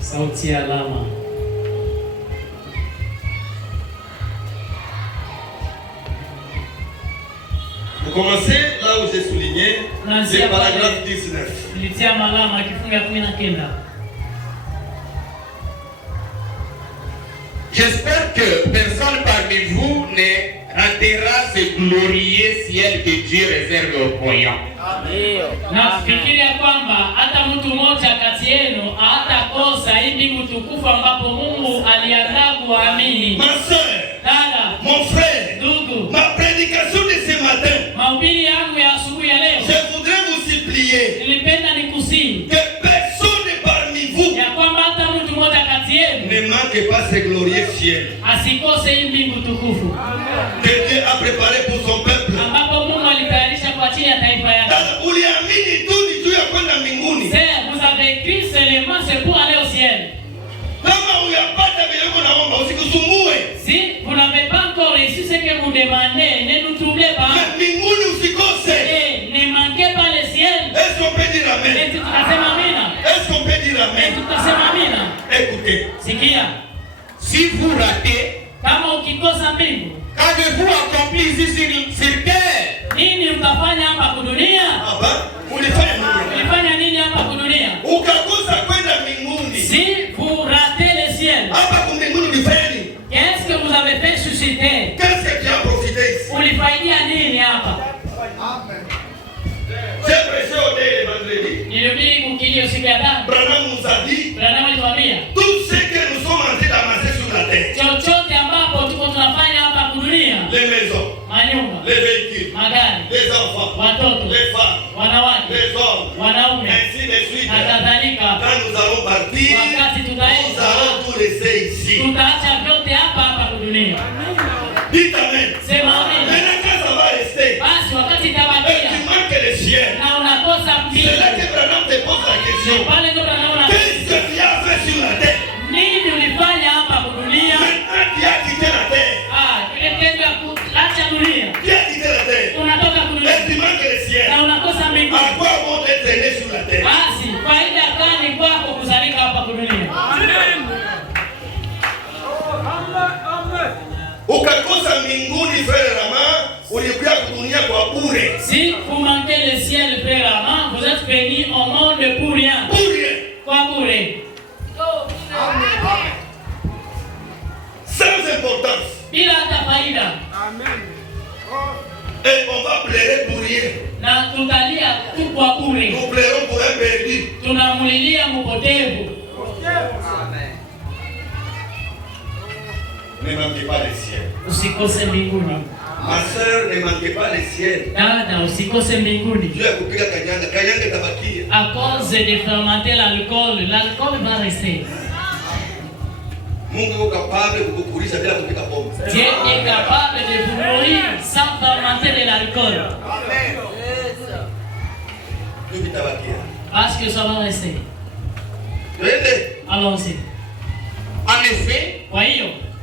Sauti ya alama. Vous commencez là où j'ai souligné, c'est paragraphe 19. J'espère que personne parmi vous ne ratera ce glorieux ciel que Dieu réserve aux croyants. Nafikiria kwamba hata mtu mmoja kati yenu hatakosa hii mbingu tukufu ambapo Mungu aliandaa kuamini. Ma sœur, dada, mon frère, ndugu, ma prédication de ce matin, mahubiri yangu ya asubuhi ya leo, je voudrais vous supplier nilipenda nikusihi que personne parmi vous ya kwamba hata mtu mmoja kati yenu ne manque pas ce glorieux ciel asikose hii mbingu tukufu que Dieu a préparé pour son peuple. Ambapo Mungu alitayarisha kwa ajili ya taifa yake. Uliamini tu ni juu ya kwenda mbinguni. Vous avez cru seulement c'est pour aller au ciel. Kama uyapata vile uko naomba usikusumbue. Si vous n'avez pas encore reçu ce que vous demandez, ne nous troublez pas. Mbinguni usikose. Ne manquez pas le ciel. Est-ce qu'on peut dire amen? Est-ce qu'on peut dire amen? Écoutez. Si vous ratez, qu'avez-vous accompli ici sur terre? Si vous ratez le ciel, qu'est-ce que vous avez fait sur cette terre? Qu'est-ce que tu as profité ici? J'ai prêché au dé le vendredi. Branham nous a dit tout ce que nous sommes en train d'amasser sur la terre. Les maisons, les véhicules, les enfants, les femmes, les hommes, ainsi de suite. Quand nous allons partir, nous allons tout laisser ici. Dites amen. Maintenant quand ça va rester, et tu manques le ciel, c'est là que Branham te pose la question. Qu'est-ce que tu as fait sur la terre? Maintenant tu as quitté la terre. Tu as quitté la terre. Et tu manques le ciel. À quoi bon être né sur la terre? Ukakosa mbinguni frère Rama, ulikuja kudunia kwa bure. Si vous manquez le ciel, frère Rama, vous êtes venu au monde pour rien. Pour rien. Quoi pour rien? Sans importance. Bila hata faida. Et on va pleurer pour rien. Na tutalia tu kwa bure. Nous pleurons pour un perdu. Tunamulilia mpotevu. Ne manquez pas le ciel. Usikose mbinguni. Ma soeur, ne manquez pas le ciel. Dada, usikose mbinguni. Dieu a coupé la kanyanga. Kanyanga itabakia. À cause de fermenter l'alcool va rester. Mungu est capable de kukulisha bila kupika pombe. Dieu est capable de vous nourrir sans fermenter de l'alcool. Amen. Dieu itabakia. Parce que ça va rester. Allons-y. En effet,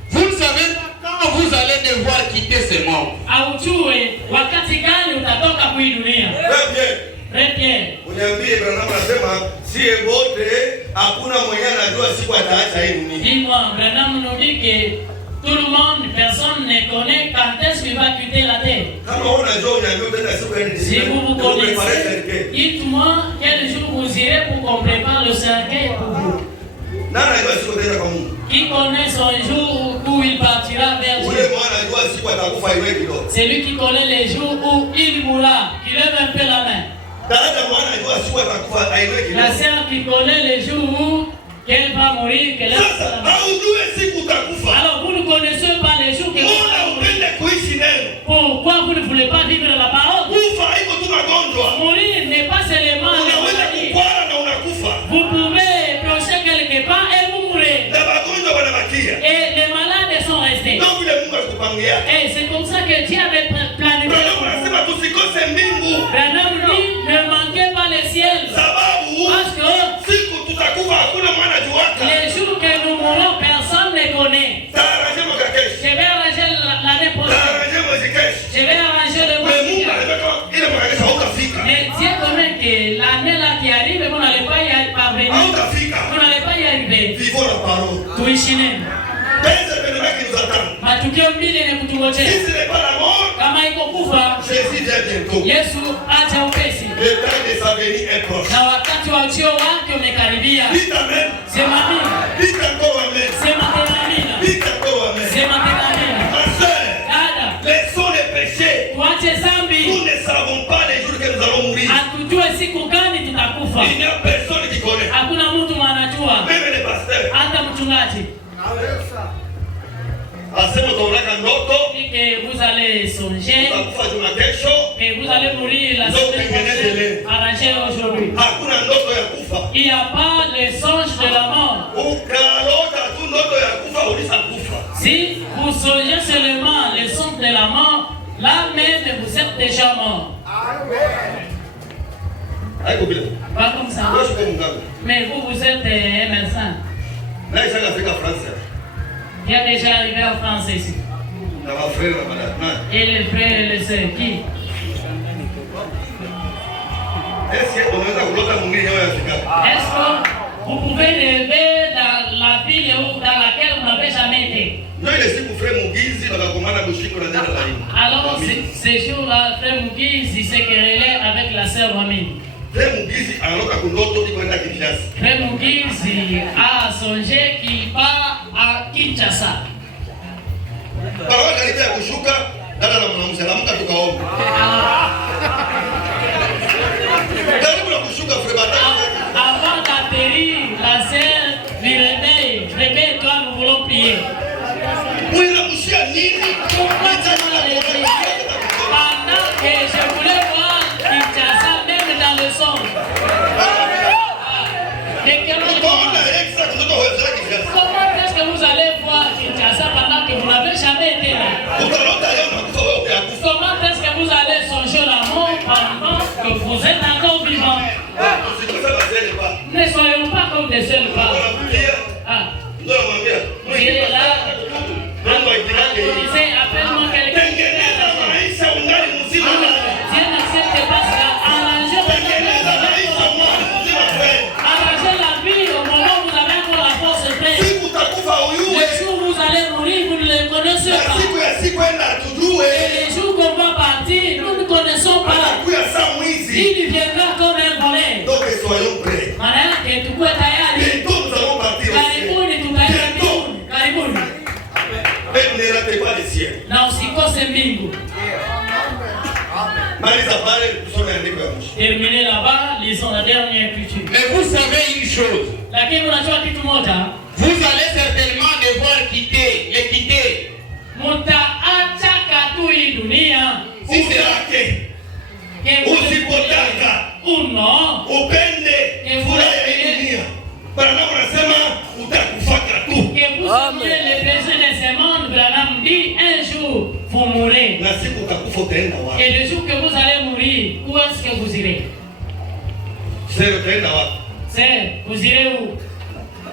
vous ne savez pas quand vous allez devoir quitter ce monde. Aujue wakati gani utatoka kui dunia. Très bien. Uniambie Branham anasema si wote hakuna mwenye anajua siku ataacha hii dunia. Dis-moi, Branham nous dit que tout le monde, personne ne connaît quand est-ce qu'il va quitter la terre. Kama unajua uniambie utaenda siku gani? Si vous vous connaissez, dites-moi quel jour vous irez pour qu'on prépare le cercueil pour vous. Nani anajua siku utaenda kwa Mungu? Qui connaît son jour où il partira vers Dieu? Ule mwana anajua siku atakufa iwe kidogo. C'est lui qui connaît les jours où il mourra. Il lève un peu la main. La sœur qui connaît les jours où qu'elle va mourir, qu'elle lève la main. Alors vous ne connaissez pas les jours que vous allez mourir. Pourquoi vous ne voulez pas vivre la parole? Mourir n'est pas seulement la maladie. Vous pouvez plonger quelque part et vous mourrez. Et les malades sont restés. Et c'est comme ça que Dieu avait planifié. Branham dit, ne manquez pas le ciel. Parce que les jours que nous mourrons, personne ne connaît. Je vais arranger l'année prochaine. Je vais arranger le mois. Mais Dieu connaît que l'année là qui arrive, vous n'allez pas y parvenir. Vous n'allez pas y arriver. Vivons la parole. Tuishine. Matukio mbili ni kutungojea. Si ce n'est pas la mort, kama iko kufa, Jésus vient bientôt. Yesu acha upesi. Le temps de sa venue est proche. Na wakati wa ujio wake umekaribia. Dites amen. Sema amina. Dites encore amen. Sema tena amina. Dites encore amen. Sema tena amina. Ma soeur, dada, laissons les péchés. Tuache zambi. Nous ne savons pas les jours que nous allons mourir. Hatujue siku gani tutakufa. Il n'y a personne qui connaît. Hakuna mtu anajua. Même les pasteurs. Hata mchungaji. Que vous allez songer, que vous allez mourir la semaine prochaine, arrangé aujourd'hui. Il n'y a pas le songe de la mort. Si vous songez seulement le songe de la mort, là même vous êtes déjà mort. Pas comme ça. Mais vous êtes un médecin. Il est déjà arrivé en France ici. Et les frères et les sœurs, qui? Est-ce que vous pouvez rêver dans la ville dans laquelle vous n'avez jamais été? Alors ces jours-là, frère Mugizi s'est querellé avec la sœur Wami. Frère Mugizi a songé qu'il part à Kinshasa. Avant d'atterrir, la sœur lui réveille. Réveille-toi, nous voulons prier. Pourquoi tu m'as réveillé? Pendant que je voulais voir Kinshasa, même dans le son. Comment est-ce que vous allez voir Kinshasa pendant que vous n'avez jamais été là? Comment est-ce que vous allez songer la mort pendant que vous êtes encore vivant? Ne soyons pas comme des seuls pas. C'est là. Appelle-moi quelqu'un. Dieu n'accepte pas cela. Arrangez la vie au moment où vous avez encore la force prête. Les jours où vous allez mourir, vous ne les connaissez pas. Et les jours qu'on va partir, nous ne connaissons pas. Il viendra comme un volet. Donc soyons prêts. Ne ratez pas les cieux. Terminez là-bas, lisons la dernière écriture. Mais vous savez une chose. Vous allez certainement devoir les quitter. Si c'est usipotaka upende furaha ya dunia, Branham anasema utakufaka tu. Les péchés de ce monde, Branham dit un jour vous mourrez. Na siku utakufa utaenda wapi? Et le jour que vous allez mourir, où est-ce que vous irez? C'est utaenda wapi? C'est vous irez où?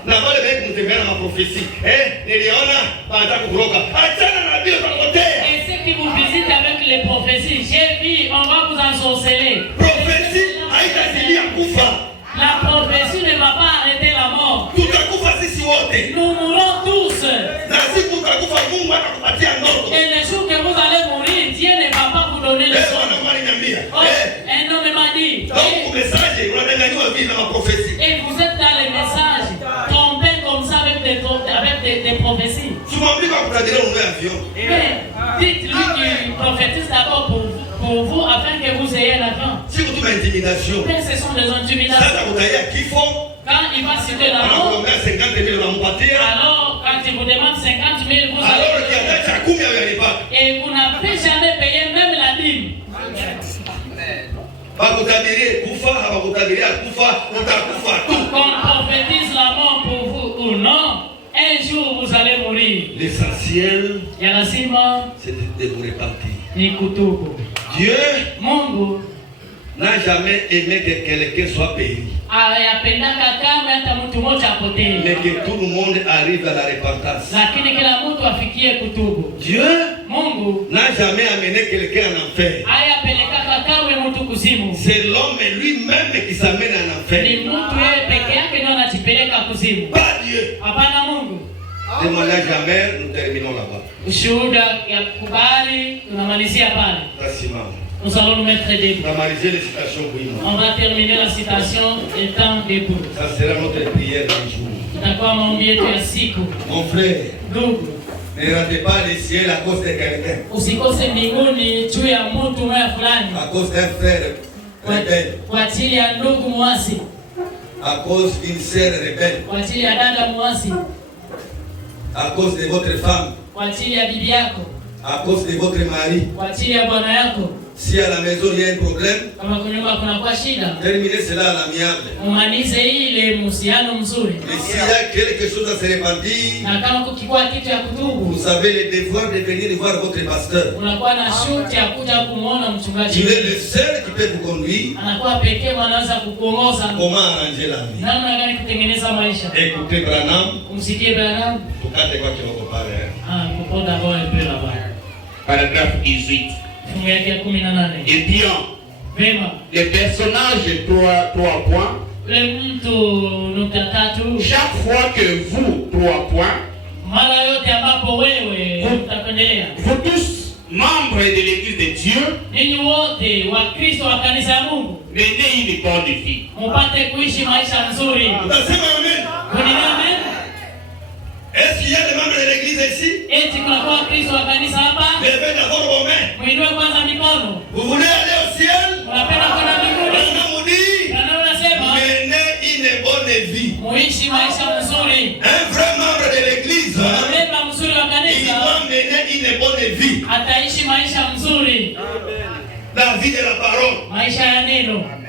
Na wale wengi mtembea na maprofesi. Niliona baada kuroka. Achana na bio utapotea. Et ceux qui vous visitent avec les prophéties, j'ai vu, on va vous ensorceler. Prophétie haitazilia kufa. La prophétie ne va pas arrêter la mort. Tutakufa sisi wote. Nous mourrons tous. Na siku utakufa Mungu atakupatia ndoto. Et le jour que vous allez mourir, Dieu ne va pas vous donner le son. Un homme m'a dit. Et vous êtes dans les messages, trompés comme ça avec des prophéties. Mais dites-lui qu'il prophétise d'abord pour vous afin que vous ayez l'avion. Mais ce sont des intimidations. Quand il va citer la mort, alors quand il vous demande 50 000, vous allez et vous n'avez jamais payé même la dîme. Qu'on prophétise la mort pour vous ou non, un jour vous allez mourir. L'essentiel, c'est de vous repentir. Dieu, Mungu, n'a jamais aimé que quelqu'un soit péri. Mais que tout le monde arrive à la repentance. Dieu n'a jamais amené quelqu'un en enfer. C'est l'homme lui-même qui s'amène en enfer. Pas Dieu. Témoignage amer, nous terminons là-bas. Nous allons nous mettre debout. On va terminer la citation étant debout. Ça sera notre prière du jour. Mon frère, ne ratez pas le ciel à cause de quelqu'un. À cause d'un frère rebelle. À cause d'une sœur rebelle. À cause de votre femme. À cause de votre mari. Si à la maison il y a un problème, terminez cela à l'amiable. Et s'il y a quelque chose à se repentir, vous avez le devoir de venir voir votre pasteur. Il est le seul qui peut vous conduire. Comment arranger la vie? Écoutez Branham. Paragraphe 18. Eh bien, Les personnages, 3 points. Chaque fois que vous, 3 points. Vous tous, membres de l'église de Dieu, menez une bonne vie. Est-ce qu'il y a des membres de l'église ici? Levez d'abord vos mains. Vous voulez aller au ciel? Menez une bonne vie. Un vrai membre de l'église, il doit mener une bonne vie. La vie de la parole.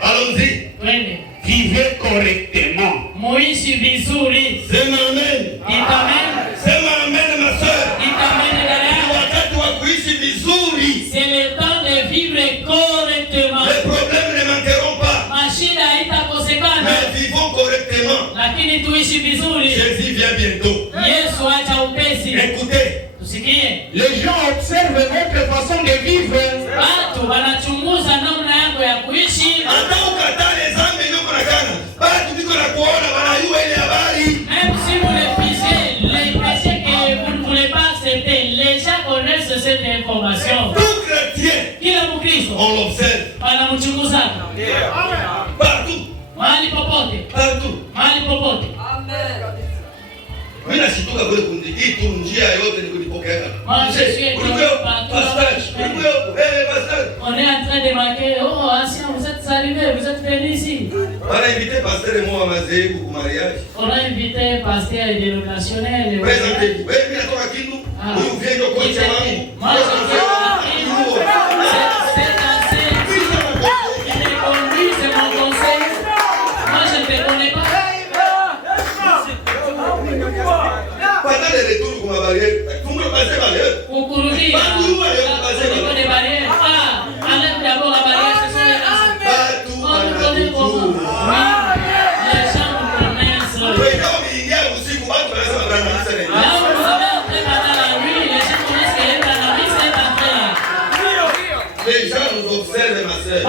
Allons-y. Vivez correctement. C'est ma amen. C'est ma amen, ma soeur. C'est le temps de vivre correctement. Les problèmes ne manqueront pas. Mais vivons correctement. Jésus vient bientôt. Écoutez. Les gens observent votre façon de vivre. Même si vous refusez les péchés que vous ne voulez pas accepter, les gens connaissent cette information. Tout chrétien, on l'observe. Partout. Partout. Mimi nashituka kule kundiki tu njia yote ni kulipokea. On est en train de marquer, oh ancien, vous êtes arrivés, vous êtes venus ici. On a invité pasteur moi mazee pour mariage. On a invité pasteur dénominationnel. Présentez-vous. Wewe mimi natoka Kindu. Huyu vient ndio kocha wangu. Moi je c'est ancien. Il est conduit, c'est mon conseil. Moi je ne te connais pas. Pendant le retour pour ma barrière, tout le monde passe par là. Au Kouroudi, au niveau des barrières. Enlève d'abord la barrière, ce sont les anciens. On nous connaît beaucoup. Oui, les gens nous connaissent. Là où vous avez entré pendant la nuit, les gens connaissent que les cannabis est entré là. Les gens nous observent, ma soeur.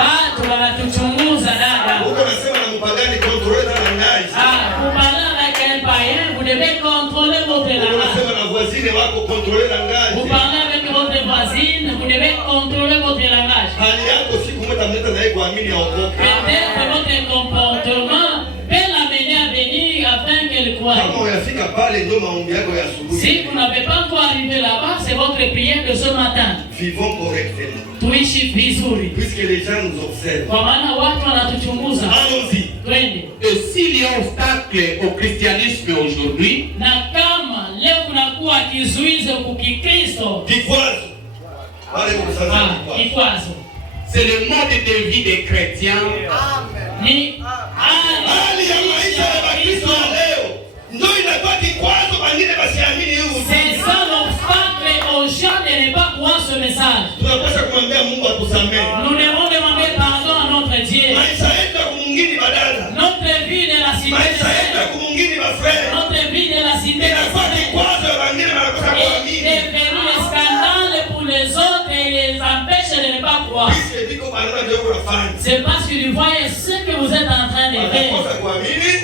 Wanatuchunguza dada. Unasema na mpagani contrôler dans la nage. Pour parler avec un païen, vous devez contrôler votre langage. Unasema na voisine wako contrôler la nage. Vous parlez avec votre voisine, vous devez contrôler votre langage. Hali yako siku moja mleta naye kuamini aokoke. Peut-être votre comportement peut l'amener à venir afin qu'elle croie. Kama unafika pale ndio maombi yako ya asubuhi. Si vous n'avez pas encore arrivé là-bas, c'est votre prière de ce matin. Vivons correctement. Tuishi vizuri. Puisque les gens nous observent. Kwa maana watu wanatuchunguza. Allons-y. Twende. Et s'il y a obstacle au christianisme aujourd'hui, Na kama leo kunakuwa kizuizo kukikristo, Kikwazo. Pale kusasa kikwazo. c'est le mode de vie des chrétiens. Ni hali ya maisha ya Wakristo leo ndio inakuwa kikwazo wengine wasiamini huu. C'est ça l'obstacle aux gens de ne pas croire ce message. Tunapaswa kumwambia Mungu atusamehe. Nous devons demander pardon à notre Dieu. Maisha yetu ya kumungini badala. Notre vie de la cité. Maisha yetu ya kumungini mafrère. Notre vie de la cité. Inakuwa kikwazo wengine wanakosa kuamini. est devenu un scandale pour les autres et les empêche de ne pas croire. C'est parce qu'ils voient ce que vous êtes en train de faire.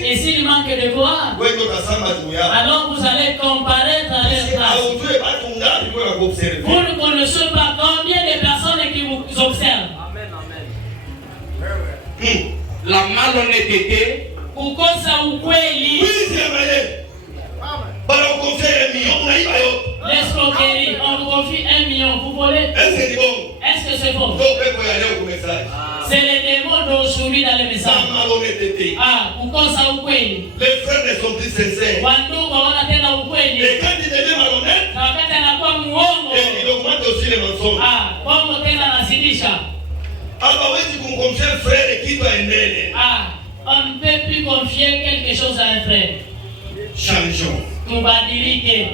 Et s'il manque de gloire, alors vous allez comparaître à leur place. Vous ne connaissez pas combien de personnes qui vous observent. La malhonnêteté, kukosa ukweli, l'escroquerie, on vous confie 1 million, vous volez. Est-ce que c'est bon? C'est les démons d'aujourd'hui dans le message. Kukosa ukweli. Les frères ne sont plus sincères. Wandugu hawana tena ukweli. Et quand il devient malhonnête, na wakati anakuwa muongo, il augmente aussi les mensonges. bongo tena anazidisha. Hawezi kumconfier frère kitu aendele. On ne peut plus confier quelque chose à un frère. Changeons. Tubadilike.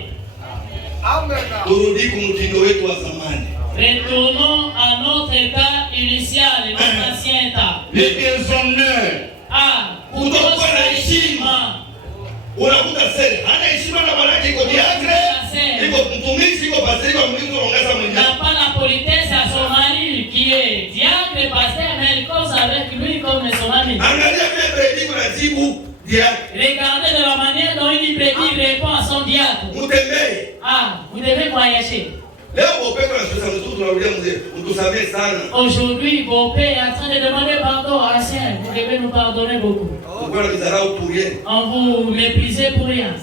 Turudi kumtindo wetu wa zamani. Retournons à notre état initial, notre ancien état. Le déshonneur. Kutokuwa heshima. Unakuta sasa hana heshima na maana iko diacre, iko mtumishi, iko pastor, iko mlinzi ongeza mwingine. N'a pas la politesse à son mari qui est diacre, pasteur, mais il avec lui comme son ami. Regardez de la manière dont une brebis répond à son diacre. Ah, vous devez voyager. Aujourd'hui, vos pères est en train de demander pardon à Sien. Vous devez nous pardonner beaucoup. On vous méprisez pour rien.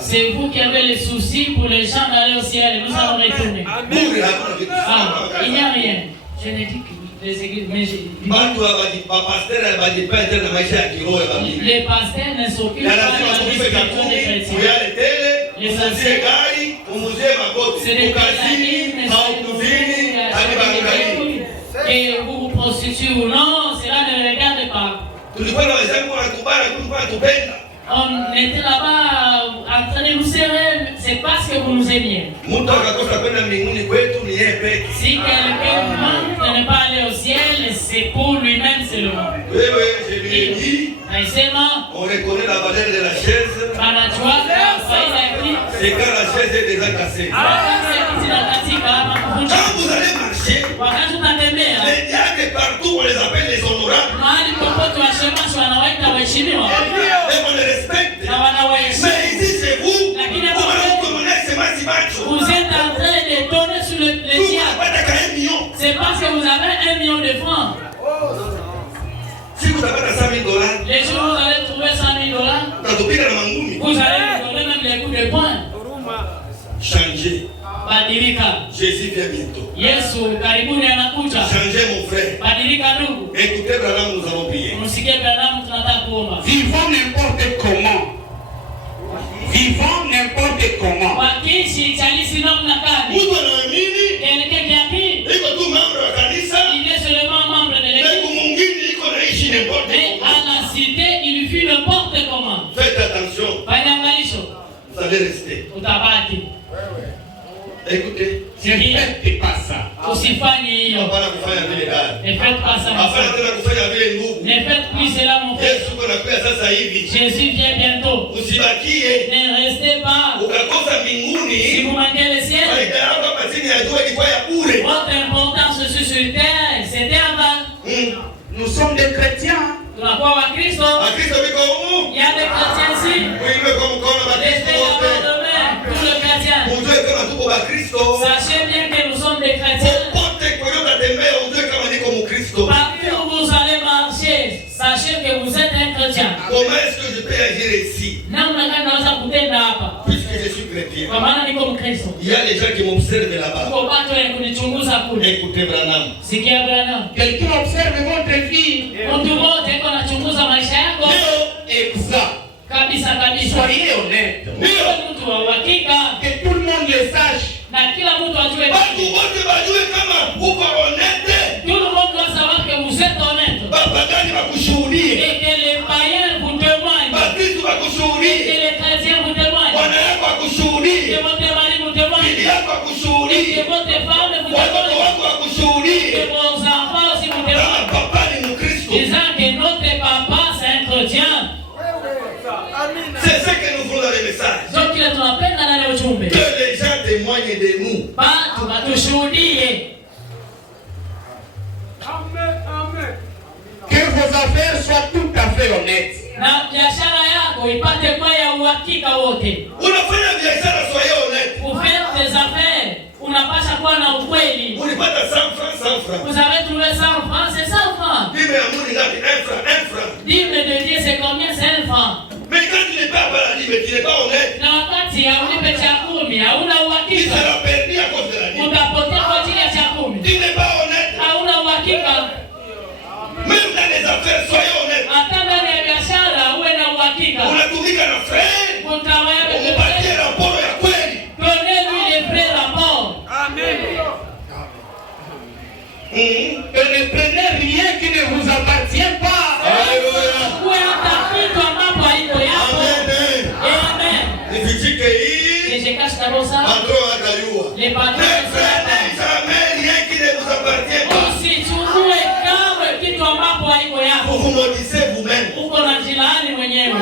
C'est vous qui avez les soucis pour les gens d'aller au ciel et nous allons retourner. Ah, il n'y a rien. Je n'ai dit que les églises, mais les pasteurs ne s'occupent pas de la vie spirituelle des chrétiens. L'essentiel, c'est des et vous vous prostituez ou non, cela ne regarde pas. On était là-bas en train de nous serrer, c'est parce que vous nous aimiez. Si quelqu'un manque de ne pas aller au ciel, c'est pour lui-même seulement. On reconnaît la valeur de la chaise. C'est quand la chaise est déjà cassée. Quand vous allez marcher, les diacres partout, on les appelle les honorables. Et on les respecte. Mais ici c'est vous, vous êtes en train de donner sur le diable. C'est parce que vous avez 1 million de francs. Si vous avez $100,000, les jours où vous allez trouver $100,000, vous allez donner même les coups de poing. Changez. Badilika. Jésus vient bientôt. Yesu karibuni anakuja. Changez mon frère. Badilika ndugu. Écoutez Branham, nous allons prier. Msikie Branham, tunataka kuomba. Vivons n'importe comment. Vivons n'importe comment. Wakiishi chalisi namna gani? Mtu anaamini. Keleke kiaki. Iko tu membre wa kanisa. Il est seulement membre de l'église. Mais mwingine iko naishi n'importe comment. Mais à la cité, il lui fit n'importe comment. Faites attention. Banyangalisho. Vous allez rester. Utabaki. Écoutez. Ne faites pas ça. Usifanye hiyo. Hapana kufanya vile dada. Ne faites pas ça. Hapana tena kufanya vile ndugu. Ne faites plus cela mon frère. Yesu anakuja sasa hivi. Jésus vient bientôt. Usibakie. Ne restez pas. Ukakosa mbinguni. Si vous manquez le ciel. Faida yako hapa chini ya jua ilikuwa ya bure. Votre importance sur terre, c'était en vain. Nous sommes des chrétiens. Tunakuwa wa Kristo. Wakristo biko humu. Il y a des chrétiens ici. Muinuwe kwa mkono wa Kristo wote. Tous les chrétiens. Mujue kama tuko wa Kristo. Sachez bien que nous sommes des chrétiens. Popote kwenye unatembea ujue kama niko Mkristo. Partout où vous allez marcher, sachez que vous êtes un chrétien. Comment est-ce que je peux agir ici? Namna gani naweza kutenda hapa? Puisque je suis chrétien. Kwa maana niko Mkristo. Il y a des gens qui m'observent là-bas. Kwa watu kunichunguza kule. Écoutez Branham. Sikia Branham. Quelqu'un observe votre vie. Mtu mmoja yuko anachunguza maisha yako. Exact. Kabisa kabisa. Soyez honnête. Ndio mtu wa uhakika. Que tout le monde le sache. Na kila mtu ajue. Watu wote wajue kama uko honnête. Tout le monde doit savoir que vous êtes honnête. Baba gani wakushuhudie. Et que les païens vous témoignent. Bakristo Et wakushuhudie. que les chrétiens vous témoignent. Bwana yako wakushuhudie. Que votre mari vous témoigne. Bibi yako Et wakushuhudie. que votre femme vous Watoto témoigne. wako wakushuhudie. Que vos enfants aussi vous Kama témoignent. papa ni Mkristo. Disant que notre papa c'est un chrétien. C'est ce que nous voulons dans les messages. Donc il est en plein dans le ujumbe. Que les gens témoignent de nous. Batu batushuhudie. Que vos affaires soient tout à fait honnêtes. Na biashara yako ipate kwa ya uhakika wote. Unafanya biashara soyez honnête. Pour faire tes affaires, unapasha kuwa na ukweli. Ulipata 100 francs, 100 francs. Vous avez trouvé 100 francs, c'est 100 francs. Dime ya Mungu ngapi? 1 franc, 1 franc. Dime de Dieu c'est combien? C'est 1 franc. Mais quand tu n'es pas à la dime, tu n'es pas honnête. Na wakati haulipe cha 10, hauna Tu uhakika. seras perdu à cause de la dime. Utapotea kwa ajili ya cha 10. Tu n'es pas honnête. Hauna uhakika. Même dans les affaires, soyez honnête. Hata ndani ya biashara uwe na uhakika. Unatumika na frère. Utawaya Umupatie raporo ya kweli. Donnez-lui les vrais rapports. Et ne prenez rien qui ne vous appartient pas. Alléluia. Uwe hata kitu ambapo haiko yako. Amen. Amen. Nifichike hii. Et je cache d'abord ça. Patron atayua. Les patrons Ne prenez jamais rien qui ne vous appartient pas. usichukue kamwe kitu ambapo haiko yako. Vous vous maudissez vous-même. Uko na jilaani mwenyewe.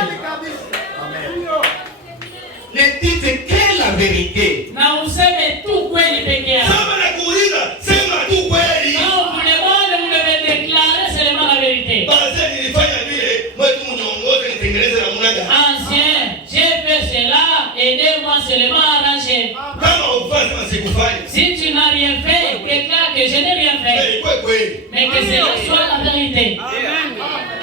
Ne dites que la vérité. Na useme tu kweli peke yako. Kama nakuuliza, sema tu kweli. Au vous demande, vous Mais que cela soit la vérité.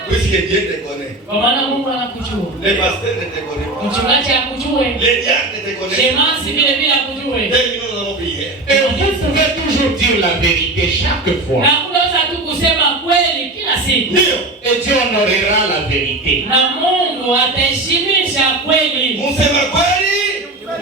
Puisque Dieu te connaît. Kwa maana Mungu anakujua. Les pasteurs ne te connaissent pas. Mchungaji akujue. Les diacres ne te connaissent pas. Shemasi vile vile akujue. Terminons notre prière. Et vous pouvez toujours dire la vérité chaque fois. Na unaweza tu kusema kweli kila siku. Et Dieu honorera la vérité. Na Mungu ataheshimisha kweli. Musema kweli,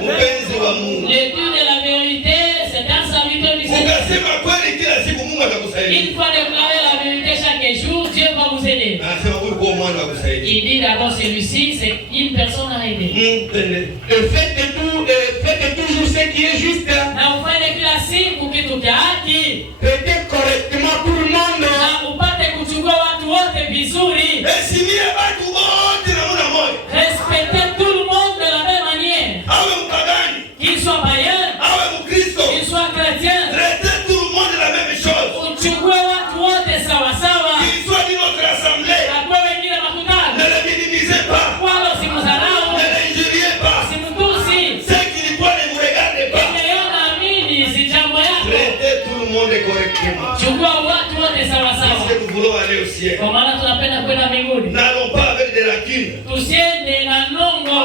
mpenzi wa Mungu. Le Dieu de la vérité, c'est un serviteur du Seigneur. Ukasema kweli kila siku Mungu atakusaidia. Il faut déclarer la vérité chaque jour, Dieu va vous aider. Anasema huyu kwa mwana atakusaidia. Il dit d'abord celui-ci, c'est une personne à aider. Faites toujours ce qui est juste. Na ufanye kila siku kitu cha haki. Traitez correctement tout le monde. Na upate kuchukua watu wote vizuri. Heshimia watu wote na mwana moja. Respectez tout le monde de la même manière. Awe mpagani, Qu'il soit païen, awe mkristo. qu'il soit chrétien. Traitez tout le monde la même chose. Uchukue watu wote sawa sawa. Qu'il soit dans notre assemblée. Akwe wengine makutano. Ne le minimisez pas. Wala usimdharau. Ne l'injuriez pas. Usimtusi. Ceux qui n'y croient ne vous regardez pas. Ukiona amini si jambo yako. Traitez tout le monde correctement. Chukua watu wote sawa Parce sawa. que nous voulons aller au ciel. Kwa maana tunapenda kwenda mbinguni. N'allons pas avec des lacunes. Tusiende na nongo.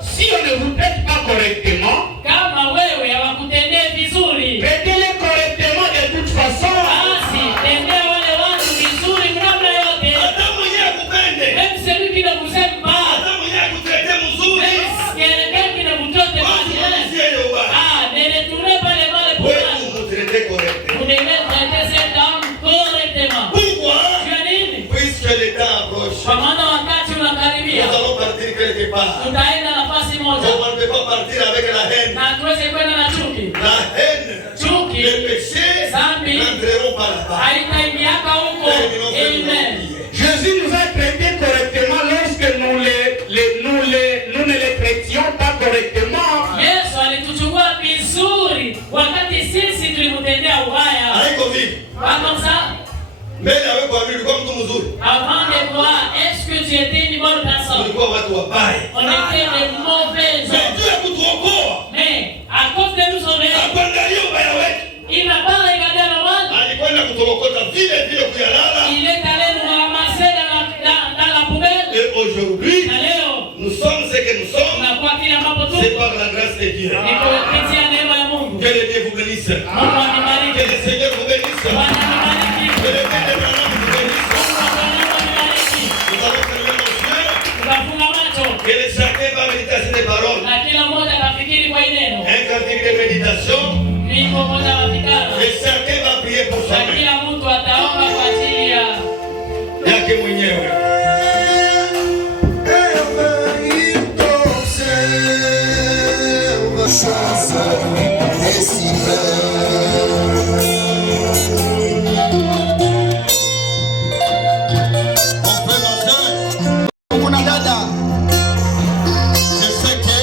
Si on ne vous traite pas correctement, Kama wewe hawakutendee vizuri, traitez-les correctement de toute façon. basi tendea wale watu vizuri namna yote. Hata mwenye akupende. Même celui qui ne vous aime pas, Hata mwenye akutraite mzuri. même quelqu'un qui ne vous traite pas Watu bien, msiye ubaya. ne retournez pas les balles pour Wewe mal. vous traitez correctement. Vous devez traiter cet homme correctement. Pourquoi? Tu as nini? Puisque le temps approche. Kwa maana wakati unakaribia, Nous allons partir quelque part. tutaenda nafasi moja On ne peut pas partir avec la haine. na tuweze kwenda na chuki. La haine, Chuki, les péchés zambi, n'entreront pas là-bas. haitaingiaka huko. Amen. Jésus nous a traités correctement lorsque nous ne les traitions pas correctement. Yesu alituchukua vizuri wakati sisi tulimtendea ubaya. Haiko vipi? Comme ça, Mbele ya wewe kwa mimi ulikuwa mtu mzuri. avant de voir, est-ce que tu étais une bonne personne? Ulikuwa watu wabaya. On était des mauvais Mais hommes. Dieu a kutuokoa. Mais à cause de nous sauver, Hakuangalia ubaya wetu. il n'a pas regardé le mal. Alikwenda kutolokota vile vile kuyalala. Il est allé nous ramasser dans la poubelle. Et aujourd'hui, Na leo, nous sommes ce que nous sommes. tunakuwa kile ambapo tu. C'est par la grâce de Dieu. Ni kupitia neema ya Mungu. Que le Dieu vous bénisse. Mungu Que anibariki. le Seigneur vous bénisse. Bwana anibariki. Que le Père de Branham vous bénisse. Mungu wa Branham anibariki. Nous allons fermer nos yeux. Tukafunga macho. Que le chacun va méditer sur des paroles. Na kila mmoja atafikiri kwa neno. Un cantique de méditation. Wimbo mmoja wa vikara. Et chacun va prier pour Na soi-même. kila mtu ataomba kwa ajili ya Yake mwenyewe. Kuna dada, je sais que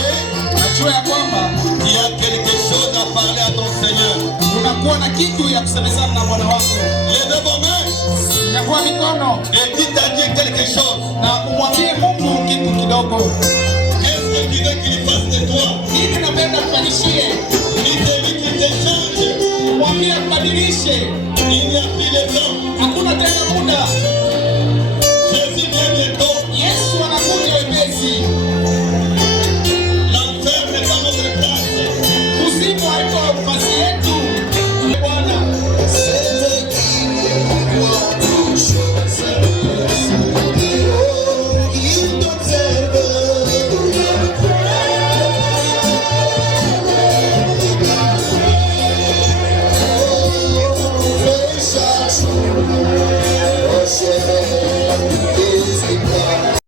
najua ya kwamba Il y a quelque chose à parler à ton Seigneur. unakuwa na kitu ya kusemezana na Bwana wako. Levez vos mains Nyakua mikono et dites à Dieu quelque chose. na umwambie Mungu kitu kidogo. Qu'est-ce que tu veux qu'il fasse de toi? Nini napenda kufanyishie? Dis-lui qu'il te change. Mwambie kubadilishe. Il n'y a plus de temps. Hakuna tena muda.